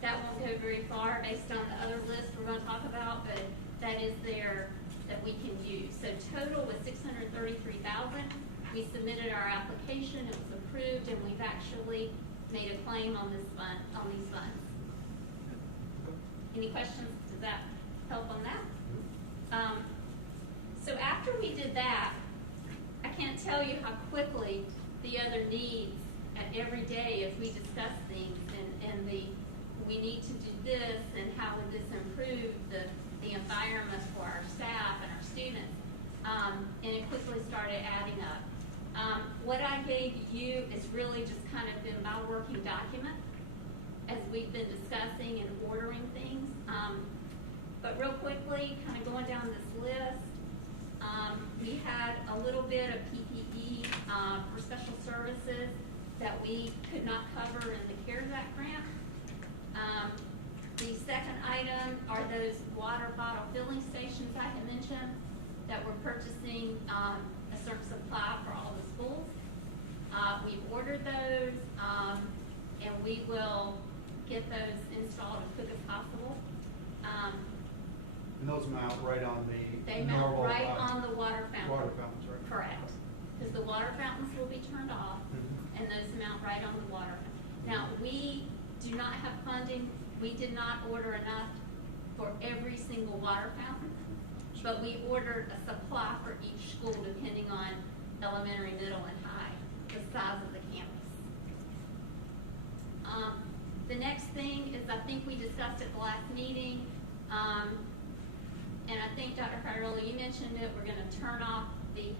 that won't go very far based on the other list we're going to talk about, but that is there that we can use. So total was $633,000. We submitted our application, it was approved, and we've actually made a claim on this fund, on these funds. Any questions? Does that help on that? So after we did that, I can't tell you how quickly the other needs at every day as we discuss things and we need to do this and how would this improve the environment for our staff and our students. And it quickly started adding up. What I gave you is really just kind of been my working document as we've been discussing and ordering things. But real quickly, kind of going down this list, we had a little bit of PPE for special services that we could not cover in the CARES Act grant. The second item are those water bottle filling stations I had mentioned that we're purchasing a certain supply for all the schools. We've ordered those, and we will get those installed as quick as possible. And those mount right on the They mount normal, right on the water fountain. Water fountains, right? Correct. Because the water fountains will be turned off, and those mount right on the water. Now, we do not have funding. We did not order enough for every single water fountain, but we ordered a supply for each school depending on elementary, middle, and high, the size of the campus. The next thing is, I think we discussed at the last meeting, and I think Dr. Cariola, you mentioned it, we're gonna turn off the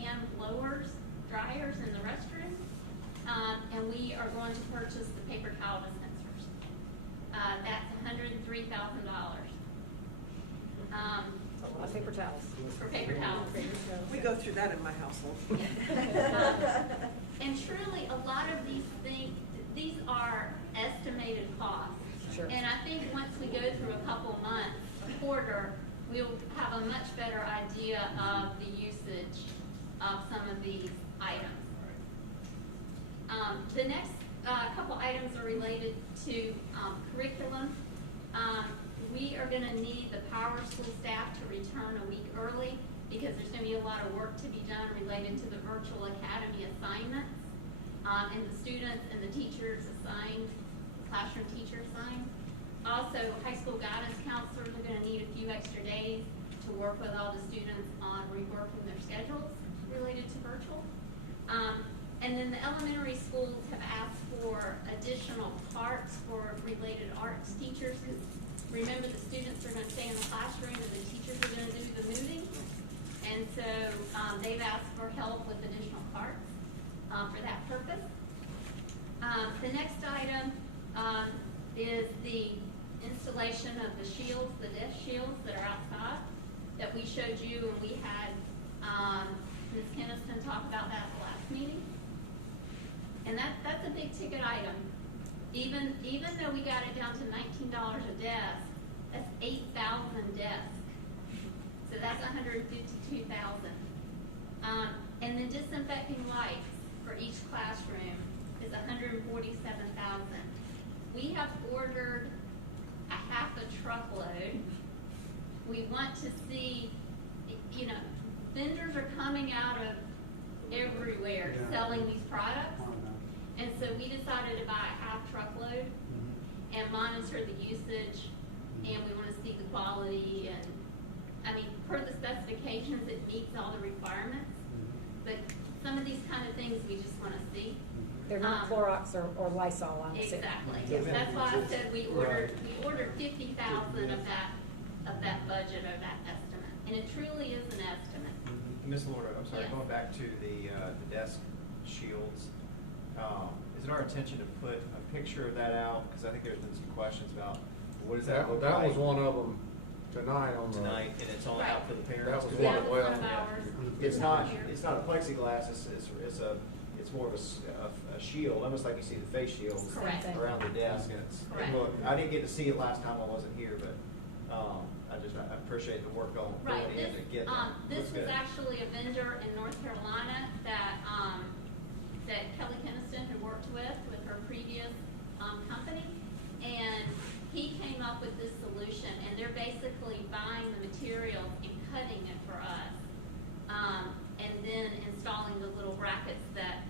hand blowers, dryers in the restroom. And we are going to purchase the paper towel dispensers. That's $103,000. A lot of paper towels. For paper towels. We go through that in my household. And truly, a lot of these things, these are estimated costs. Sure. And I think once we go through a couple months, a quarter, we'll have a much better idea of the usage of some of these items. The next couple items are related to curriculum. We are going to need the Power School staff to return a week early because there's going to be a lot of work to be done related to the virtual academy assignments. And the students and the teachers assigned, classroom teachers assigned. Also, high school guidance counselors are going to need a few extra days to work with all the students on reworking their schedules related to virtual. And then the elementary schools have asked for additional parts for related arts teachers. Remember, the students are going to stay in the classroom and the teachers are going to do the moving. And so they've asked for help with additional parts for that purpose. The next item is the installation of the shields, the desk shields that are outside that we showed you, and we had Ms. Kenniston talk about that at the last meeting. And that's a big ticket item. Even though we got it down to $19 a desk, that's 8,000 desks. So that's $152,000. And then disinfecting wipes for each classroom is $147,000. We have ordered a half a truckload. We want to see, vendors are coming out of everywhere selling these products. And so we decided to buy a half truckload and monitor the usage, and we want to see the quality. And I mean, per the specifications, it meets all the requirements. But some of these kind of things we just want to see. They're not Clorox or Lysol, I'm assuming. Exactly. That's why I said we ordered 50,000 of that budget or that estimate, and it truly is an estimate. Ms. Lord, I'm sorry, Yes. going back to the desk shields, is it our intention to put a picture of that out? Because I think there's been some questions about what does that look like? That was one of them tonight on the. Tonight, and it's only out for the parents. That was Good. one of It's not a plexiglass, it's more of a shield, almost like you see the face shields Correct. around the desk. And Correct. look, I didn't get to see it last time I wasn't here, but I appreciate the work on Right. putting it to get that. This Looks was good. actually a vendor in North Carolina that Kelly Kenniston had worked with her previous company, and he came up with this solution. And they're basically buying the material and cutting it for us, and then installing the little brackets that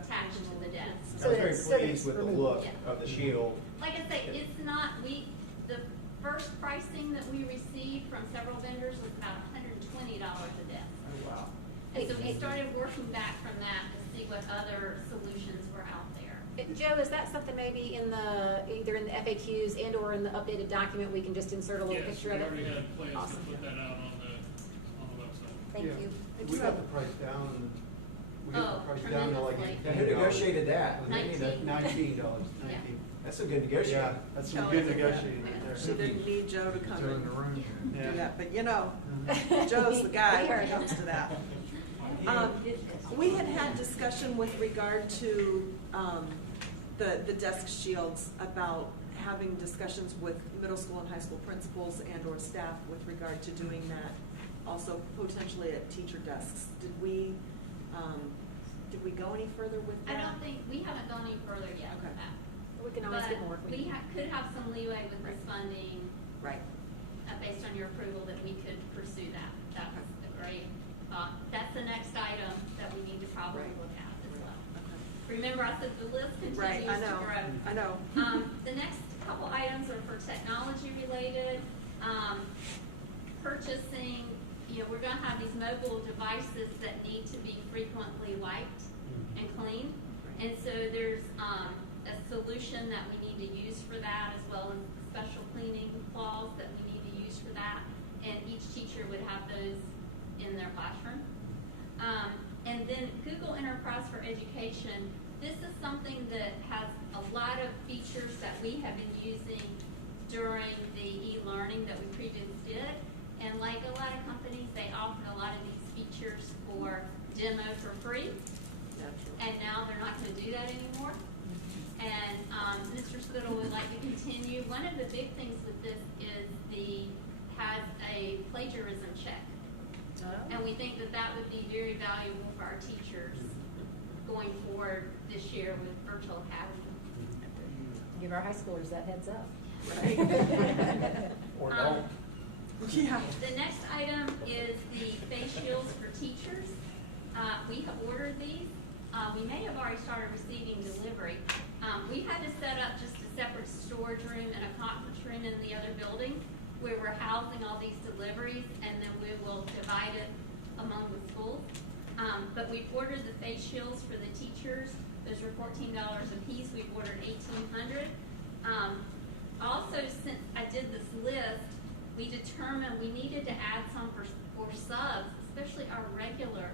attach to the desk. I was very pleased with the look Yeah. of the shield. Like I say, it's not, the first pricing that we received from several vendors was about $120 a desk. Oh, wow. And so we started working back from that to see what other solutions were out there. Joe, is that something maybe either in the FAQs and or in the updated document, we can just insert a little picture of it? Yes, we already had plans Awesome. to put that out on the website. Thank you. We got the price down. We got the price down to like tremendously. Now, who negotiated that? $19. That's a good negotiation. Yeah, that's some good negotiating right there. She didn't need Joe to come Turn the room. and Yeah. do that, but Joe's the guy when it comes to that. We had discussion with regard to the desk shields about having discussions with middle school and high school principals and or staff with regard to doing that, also potentially at teacher desks. Did we go any further with that? I don't think, we haven't gone any further yet with that. We can always get more. But we could have some leeway with this funding. Right. Based on your approval, that we could pursue that. That was great. That's the next item that we need to probably look at as well. Remember, I said the list continues Right, I to know, grow. I know. The next couple items are for technology related. Purchasing, we're gonna have these mobile devices that need to be frequently wiped and cleaned. And so there's a solution that we need to use for that, as well as special cleaning clause that we need to use for that. and each teacher would have those in their classroom. And then Google Enterprise for Education, this is something that has a lot of features that we have been using during the e-learning that we previously did. And like a lot of companies, they offer a lot of these features for demo for free. And now they're not going to do that anymore. And Mr. Spittle would like to continue. One of the big things with this is has a plagiarism check. And we think that that would be very valuable for our teachers going forward this year with Virtual Academy. Give our high schoolers that heads up. Right. Or don't. Yeah. The next item is the face shields for teachers. We have ordered these. We may have already started receiving delivery. We had to set up just a separate storage room and a conference room in the other building where we're housing all these deliveries, and then we will divide it among the schools. But we've ordered the face shields for the teachers. Those were $14 a piece. We've ordered 1,800. Also, since I did this list, we determined we needed to add some for subs, especially our regular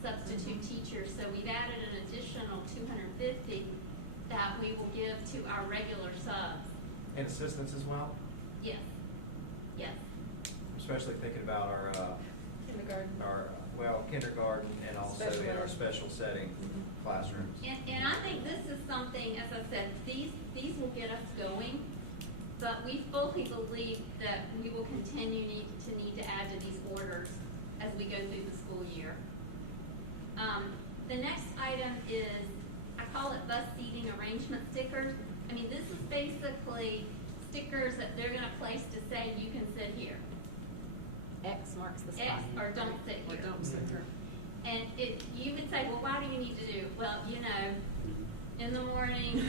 substitute teachers. So we've added an additional 250 that we will give to our regular subs. And assistants as well? Yes. Yes. Especially thinking about our, kindergarten and also in our special setting classrooms. And I think this is something, as I said, these will get us going, but we fully believe that we will continue to need to add to these orders as we go through the school year. The next item is, I call it bus seating arrangement stickers. I mean, this is basically stickers that they're going to place to say you can sit here. X marks the spot. X or don't sit here. Or don't sit here. And you would say, well, why do you need to do? Well, you know, in the morning,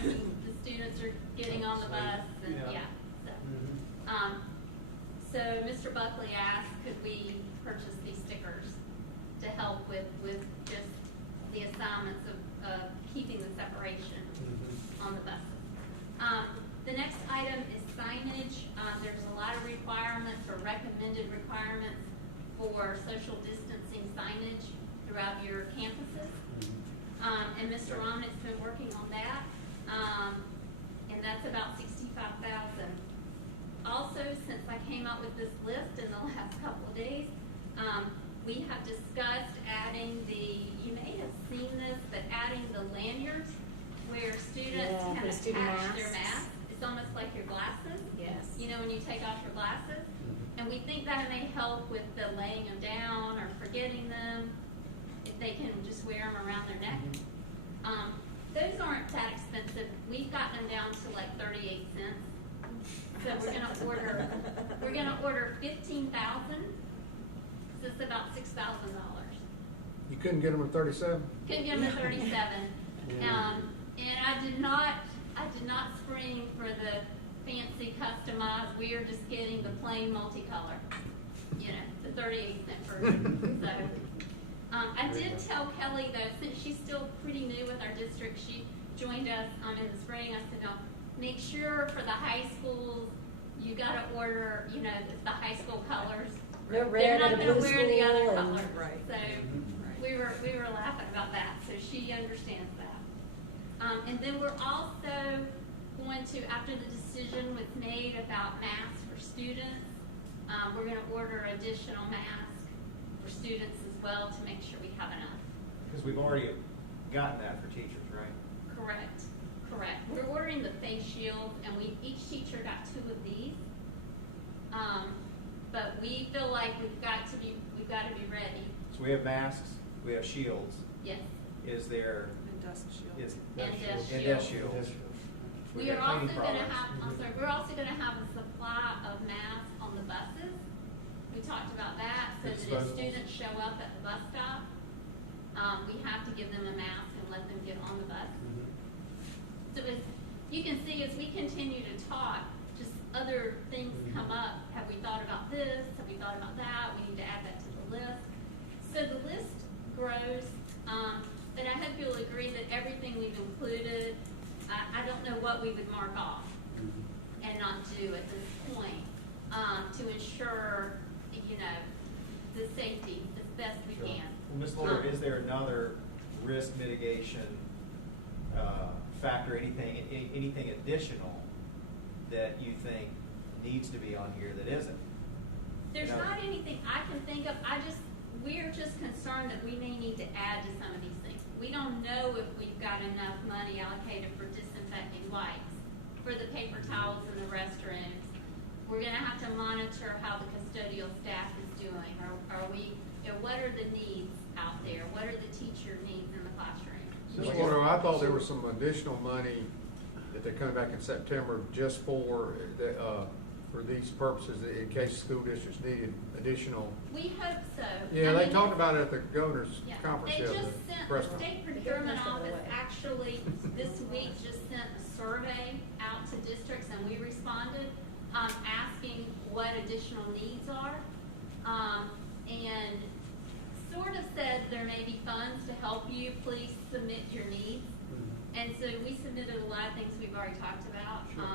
the students are getting on the bus, and so Mr. Buckley asked, could we purchase these stickers to help with just the assignments of keeping the separation on the buses. The next item is signage. There's a lot of requirements or recommended requirements for social distancing signage throughout your campuses. And Mr. Romnick's been working on that. And that's about $65,000. Also, since I came up with this list in the last couple of days, we have discussed adding you may have seen this, but adding the lanyards where students can attach their mask. It's almost like your glasses. Yes. You know, when you take off your glasses. And we think that may help with the laying them down or forgetting them, if they can just wear them around their neck. Those aren't that expensive. We've gotten them down to like 38 cents. So we're gonna order 15,000. So it's about $6,000. You couldn't get them at 37? Couldn't get them at 37. And I did not spring for the fancy customized. We are just getting the plain multicolor. You know, the 38 cent version. So I did tell Kelly though, since she's still pretty new with our district, she joined us in the spring. I said, no, make sure for the high schools you got to order, you know, the high school colors. They're not going to wear the other colors. Right. So we were laughing about that. So she understands that. And then we're also going to, after the decision was made about masks for students, we're going to order additional masks for students as well to make sure we have enough. Because we've already gotten that for teachers, right? Correct. We're ordering the face shields, and each teacher got 2 of these. But we feel like we've got to be ready. So we have masks, we have shields. Yes. Is there? And desk shields. And desk shields. We We are got also cleaning going to products. have, we're also going to have a supply of masks on the buses. We talked about that, so that if students show up at the bus stop, we have to give them a mask and let them get on the bus. So as you can see, as we continue to talk, just other things come up. Have we thought about this? Have we thought about that? We need to add that to the list. So the list grows, but I hope you'll agree that everything we've included, I don't know what we would mark off and not do at this point to ensure you know, the safety as best we Sure. can. Well, Ms. Lawler, is there another risk mitigation factor, anything additional that you think needs to be on here that isn't? There's You know? not anything I can think of. We're just concerned that we may need to add to some of these things. We don't know if we've got enough money allocated for disinfecting wipes, for the paper towels in the restrooms. We're gonna have to monitor how the custodial staff is doing. Are we, you know, what are the needs out there? What are the teacher needs in the classroom? Ms. Porter, I thought there was some additional money that they're coming back in September just for these purposes, in case school districts needed additional. We hope so. Yeah, I they mean, talked about it at the governor's yeah, conference. they the just sent, press the conference. state procurement office actually this week just sent a survey out to districts, and we responded, asking what additional needs are. And sort of said there may be funds to help you, please submit your needs. And so we submitted a lot of things we've already talked about. Sure.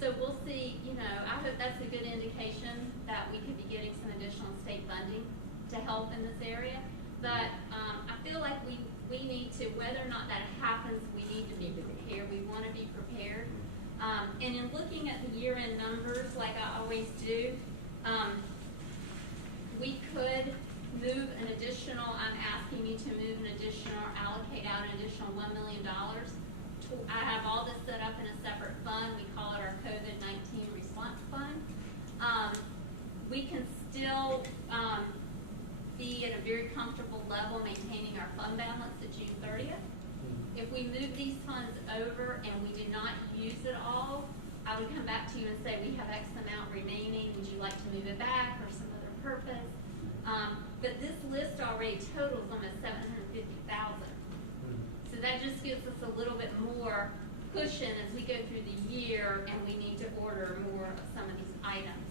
So we'll see, you know, I hope that's a good indication that we could be getting some additional state funding to help in this area. But I feel like we need to, whether or not that happens, we need to be prepared. We want to be prepared. And in looking at the year-end numbers, like I always do, we could move an additional, I'm asking you to move an additional, or allocate out an additional $1 million. I have all this set up in a separate fund. We call it our COVID-19 response fund. We can still be at a very comfortable level maintaining our fund balance at June 30th. If we move these funds over and we do not use it all, I would come back to you and say we have X amount remaining. Would you like to move it back or some other purpose? But this list already totals almost $750,000. So that just gives us a little bit more cushion as we go through the year and we need to order more of some of these items.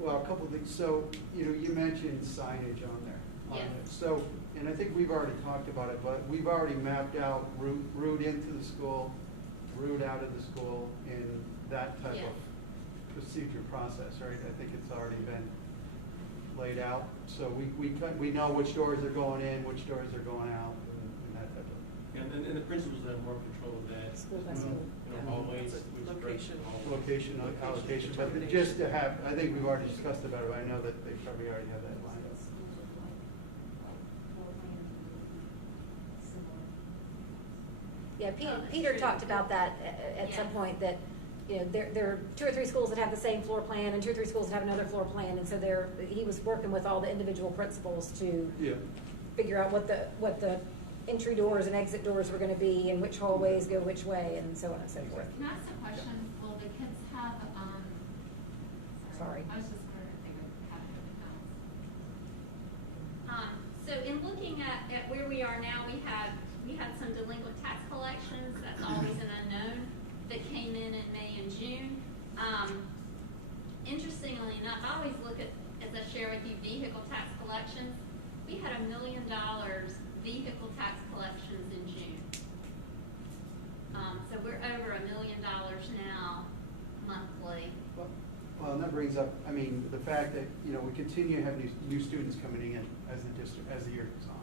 Well, a couple of things. So, you know, you mentioned signage on there. Yes. So, and I think we've already talked about it, but we've already mapped out route into the school, route out of the school, and that type Yes. of procedure process, right? I think it's already been laid out. So we know which doors are going in, which doors are going out, and that type of. And the principals have more control of that. School by school. Always. Location. Location, allocation, but just to have, I think we've already discussed about it, but I know that they probably already have that lined up. Yeah, Peter talked about that at some point, that, you know, there are 2 or 3 schools that have the same floor plan and 2 or 3 schools that have another floor plan, and so he was working with all the individual principals to figure out what the entry doors and exit doors were gonna be and which hallways go which way and so on and so forth. Can I ask a question? Will the kids have, Sorry. I was just trying to think of how to put it down. So in looking at where we are now, we had some delinquent tax collections. That's always an unknown that came in May and June. Interestingly enough, I always look at, as I share with you, vehicle tax collections. We had $1 million vehicle tax collections in June. So we're over $1 million now monthly. Well, and that brings up, I mean, the fact that, you know, we continue to have these new students coming in as the year goes on.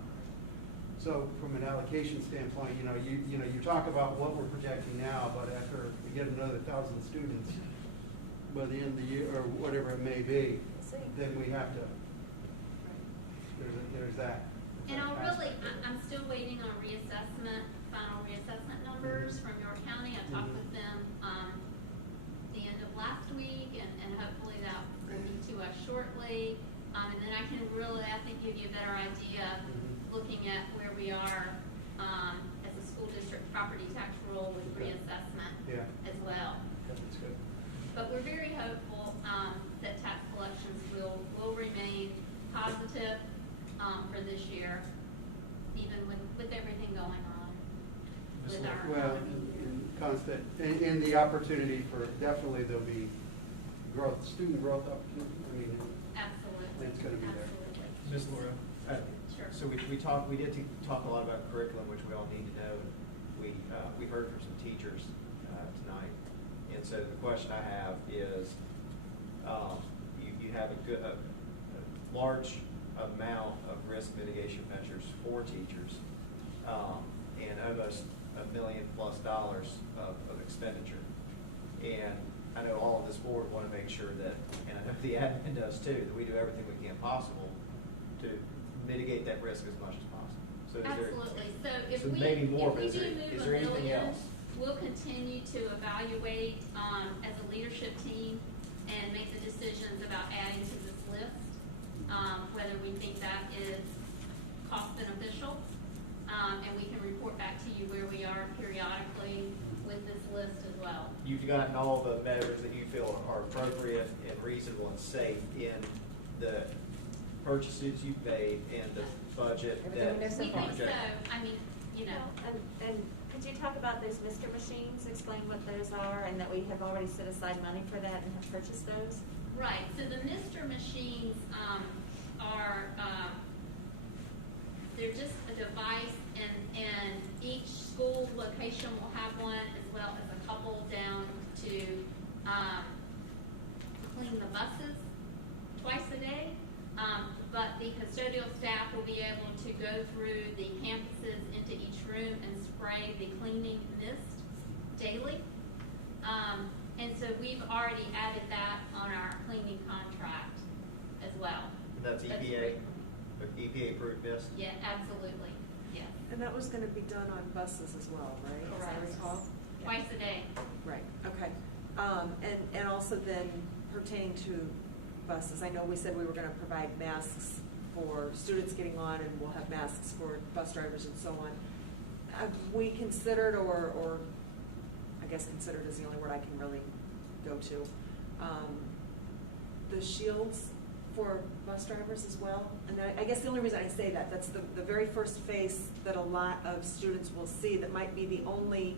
So from an allocation standpoint, you talk about what we're projecting now, but after we get another 1,000 students by the end of the year, or whatever it may be, then we have to, there's that. And I'm still waiting on final reassessment numbers from York County. I talked with them the end of last week, and hopefully that will be to us shortly. And then I can really, I think, give you a better idea looking at where we are as a school district property tax rule with reassessment as well. That's good. But we're very hopeful that tax collections will remain positive for this year, even with everything going on with our constant, and the opportunity for, definitely there'll be growth, student growth opportunity. I mean, absolutely, it's going to be there. Ms. Laura, so we did talk a lot about curriculum, which we all need to know. We heard from some teachers tonight, and so the question I have is, you have a large amount of risk mitigation measures for teachers, and almost $1 million+ of expenditure. And I know all of this board want to make sure that, and I know the admin does too, that we do everything we can possible to mitigate that risk as much as possible. So is Absolutely. So there, if so we, maybe more, if but we is do there, move is $1 there anything million, else? we'll continue to evaluate, as a leadership team and make the decisions about adding to this list, whether we think that is cost beneficial. And we can report back to you where we are periodically with this list as well. You've gotten all the measures that you feel are appropriate and reasonable and safe in the purchases you've made and the budget Everything we know so We far. think so. I mean, you know. And could you talk about those Mister machines, explain what those are, and that we have already set aside money for that and have purchased those? Right, so the Mister machines are, they're just a device, and each school location will have one, as well as a couple down to clean the buses twice a day. But the custodial staff will be able to go through the campuses into each room and spray the cleaning mist daily. And so we've already added that on our cleaning contract as well. And that's EPA, EPA approved mist? Yeah, absolutely, yes. And that was gonna be done on buses as well, right? As I Correct. recall? Twice a day. Right, okay. And also then pertaining to buses, I know we said we were gonna provide masks for students getting on, and we'll have masks for bus drivers and so on. Have we considered, or I guess considered is the only word I can really go to, the shields for bus drivers as well? And I guess the only reason I say that, that's the very first face that a lot of students will see, that might be the only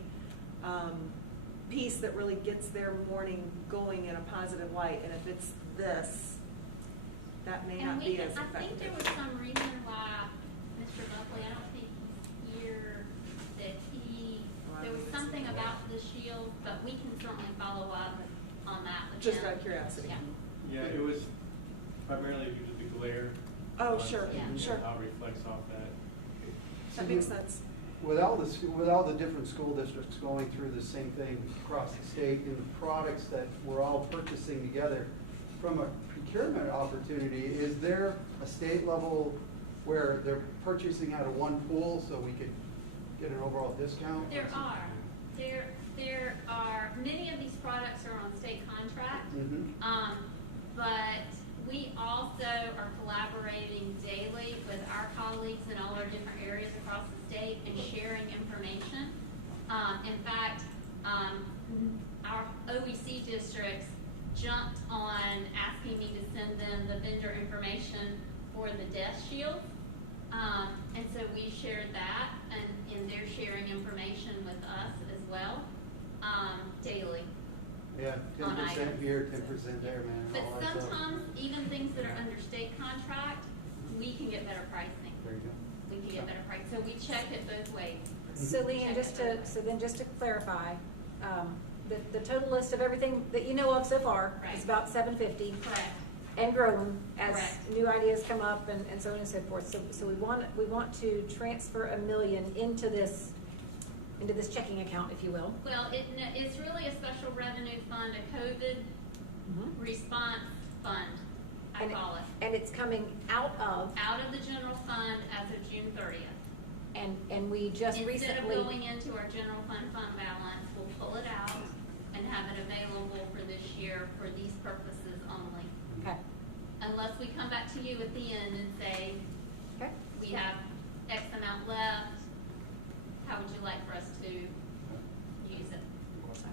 piece that really gets their morning going in a positive light. And if it's this, that may not be as I think there effective. was some reason why Mr. Buckley, I don't think he's here, that there was something about the shield, but we can certainly follow up on that with Just him. out of curiosity. Yeah. Yeah, it was primarily due to the glare. Oh, sure, Yeah. sure. How it reflects off that. That makes sense. With all the different school districts going through the same thing across the state, and the products that we're all purchasing together, from a procurement opportunity, is there a state level where they're purchasing out of one pool so we could get an overall discount? There are. There are, many of these products are on state contract. But we also are collaborating daily with our colleagues in all our different areas across the state and sharing information. In fact, our OEC districts jumped on asking me to send them the vendor information for the desk shield. And so we shared that, and they're sharing information with us as well, daily. Yeah, 10% here, 10% there, man. But all that stuff. sometimes, even things that are under state contract, we can get better pricing. There you go. We can get better price, so we check it both ways. So Leanne, just to clarify, the total list of everything that you know of so far Right. is about $750. Correct. And growing as Correct. new ideas come up and so on and so forth. So we want to transfer $1 million into this checking account, if you will. Well, it's really a special revenue fund, a COVID response fund, I call it. And it's coming out of, The general fund as of June 30th. and we just Instead recently. of going into our general fund balance, we'll pull it out and have it available for this year for these purposes only. Okay. Unless we come back to you at the end and say, Okay. we have X amount left, how would you like for us to use it?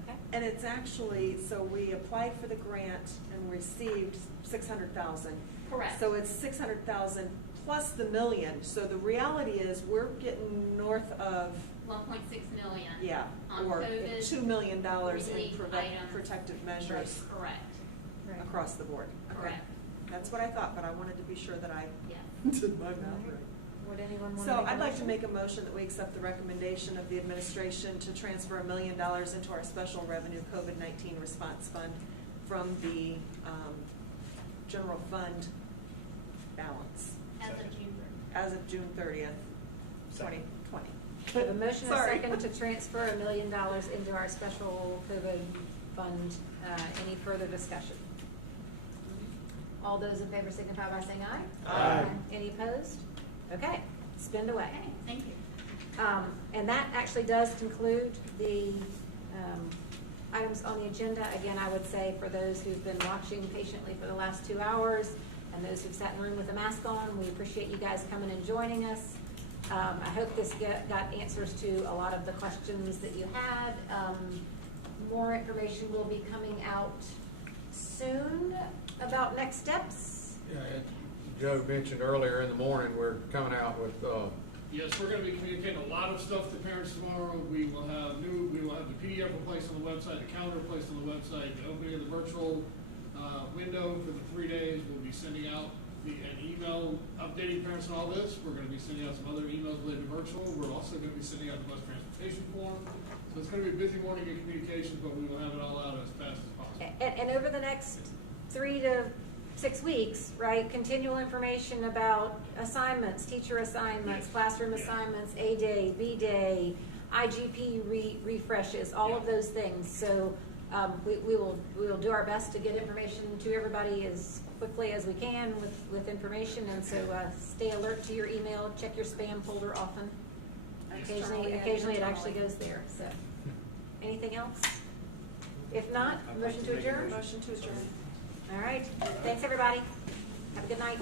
Okay. And it's actually, so we applied for the grant and received 600,000. Correct. So it's 600,000 plus the $1 million. So the reality is, we're getting north of, 1.6 million. yeah, On or COVID $2 million in relief items. protective measures Correct. Right. across the board. Okay. Correct. That's what I thought, but I wanted to be sure that I Yes. did my math right. Would anyone want to So make a I'd like to motion? make a motion that we accept the recommendation of the administration to transfer $1 million into our special revenue COVID-19 response fund from the general fund balance As of June 30th. as of June 30th, 2020. We have a motion and a Sorry. second to transfer $1 million into our special COVID fund. Any further discussion? All those in favor signify by saying aye. Aye. Any opposed? Okay, spend away. Okay, thank you. And that actually does conclude the items on the agenda. Again, I would say for those who've been watching patiently for the last 2 hours and those who've sat in the room with a mask on, we appreciate you guys coming and joining us. I hope this got answers to a lot of the questions that you had. More information will be coming out soon about next steps. Yeah, Joe mentioned earlier in the morning, we're coming out with, Yes, we're gonna be communicating a lot of stuff to parents tomorrow. We will have the PDF replaced on the website, the calendar replaced on the website, the opening of the virtual window for the 3 days. We'll be sending out an email updating parents on all this. We're gonna be sending out some other emails related to virtual. We're also gonna be sending out the bus transportation form. So it's gonna be a busy morning in communications, but we will have it all out as fast as possible. And over the next 3 to 6 weeks, right, continual information about assignments, teacher assignments, classroom assignments, A day, B day, IGP refreshes, all of those things. So we will do our best to get information to everybody as quickly as we can with information. And so stay alert to your email, check your spam folder often. Externally and Occasionally it internally. actually goes there. So anything else? If not, motion to adjourn? Motion to adjourn. All right. Thanks, everybody. Have a good night.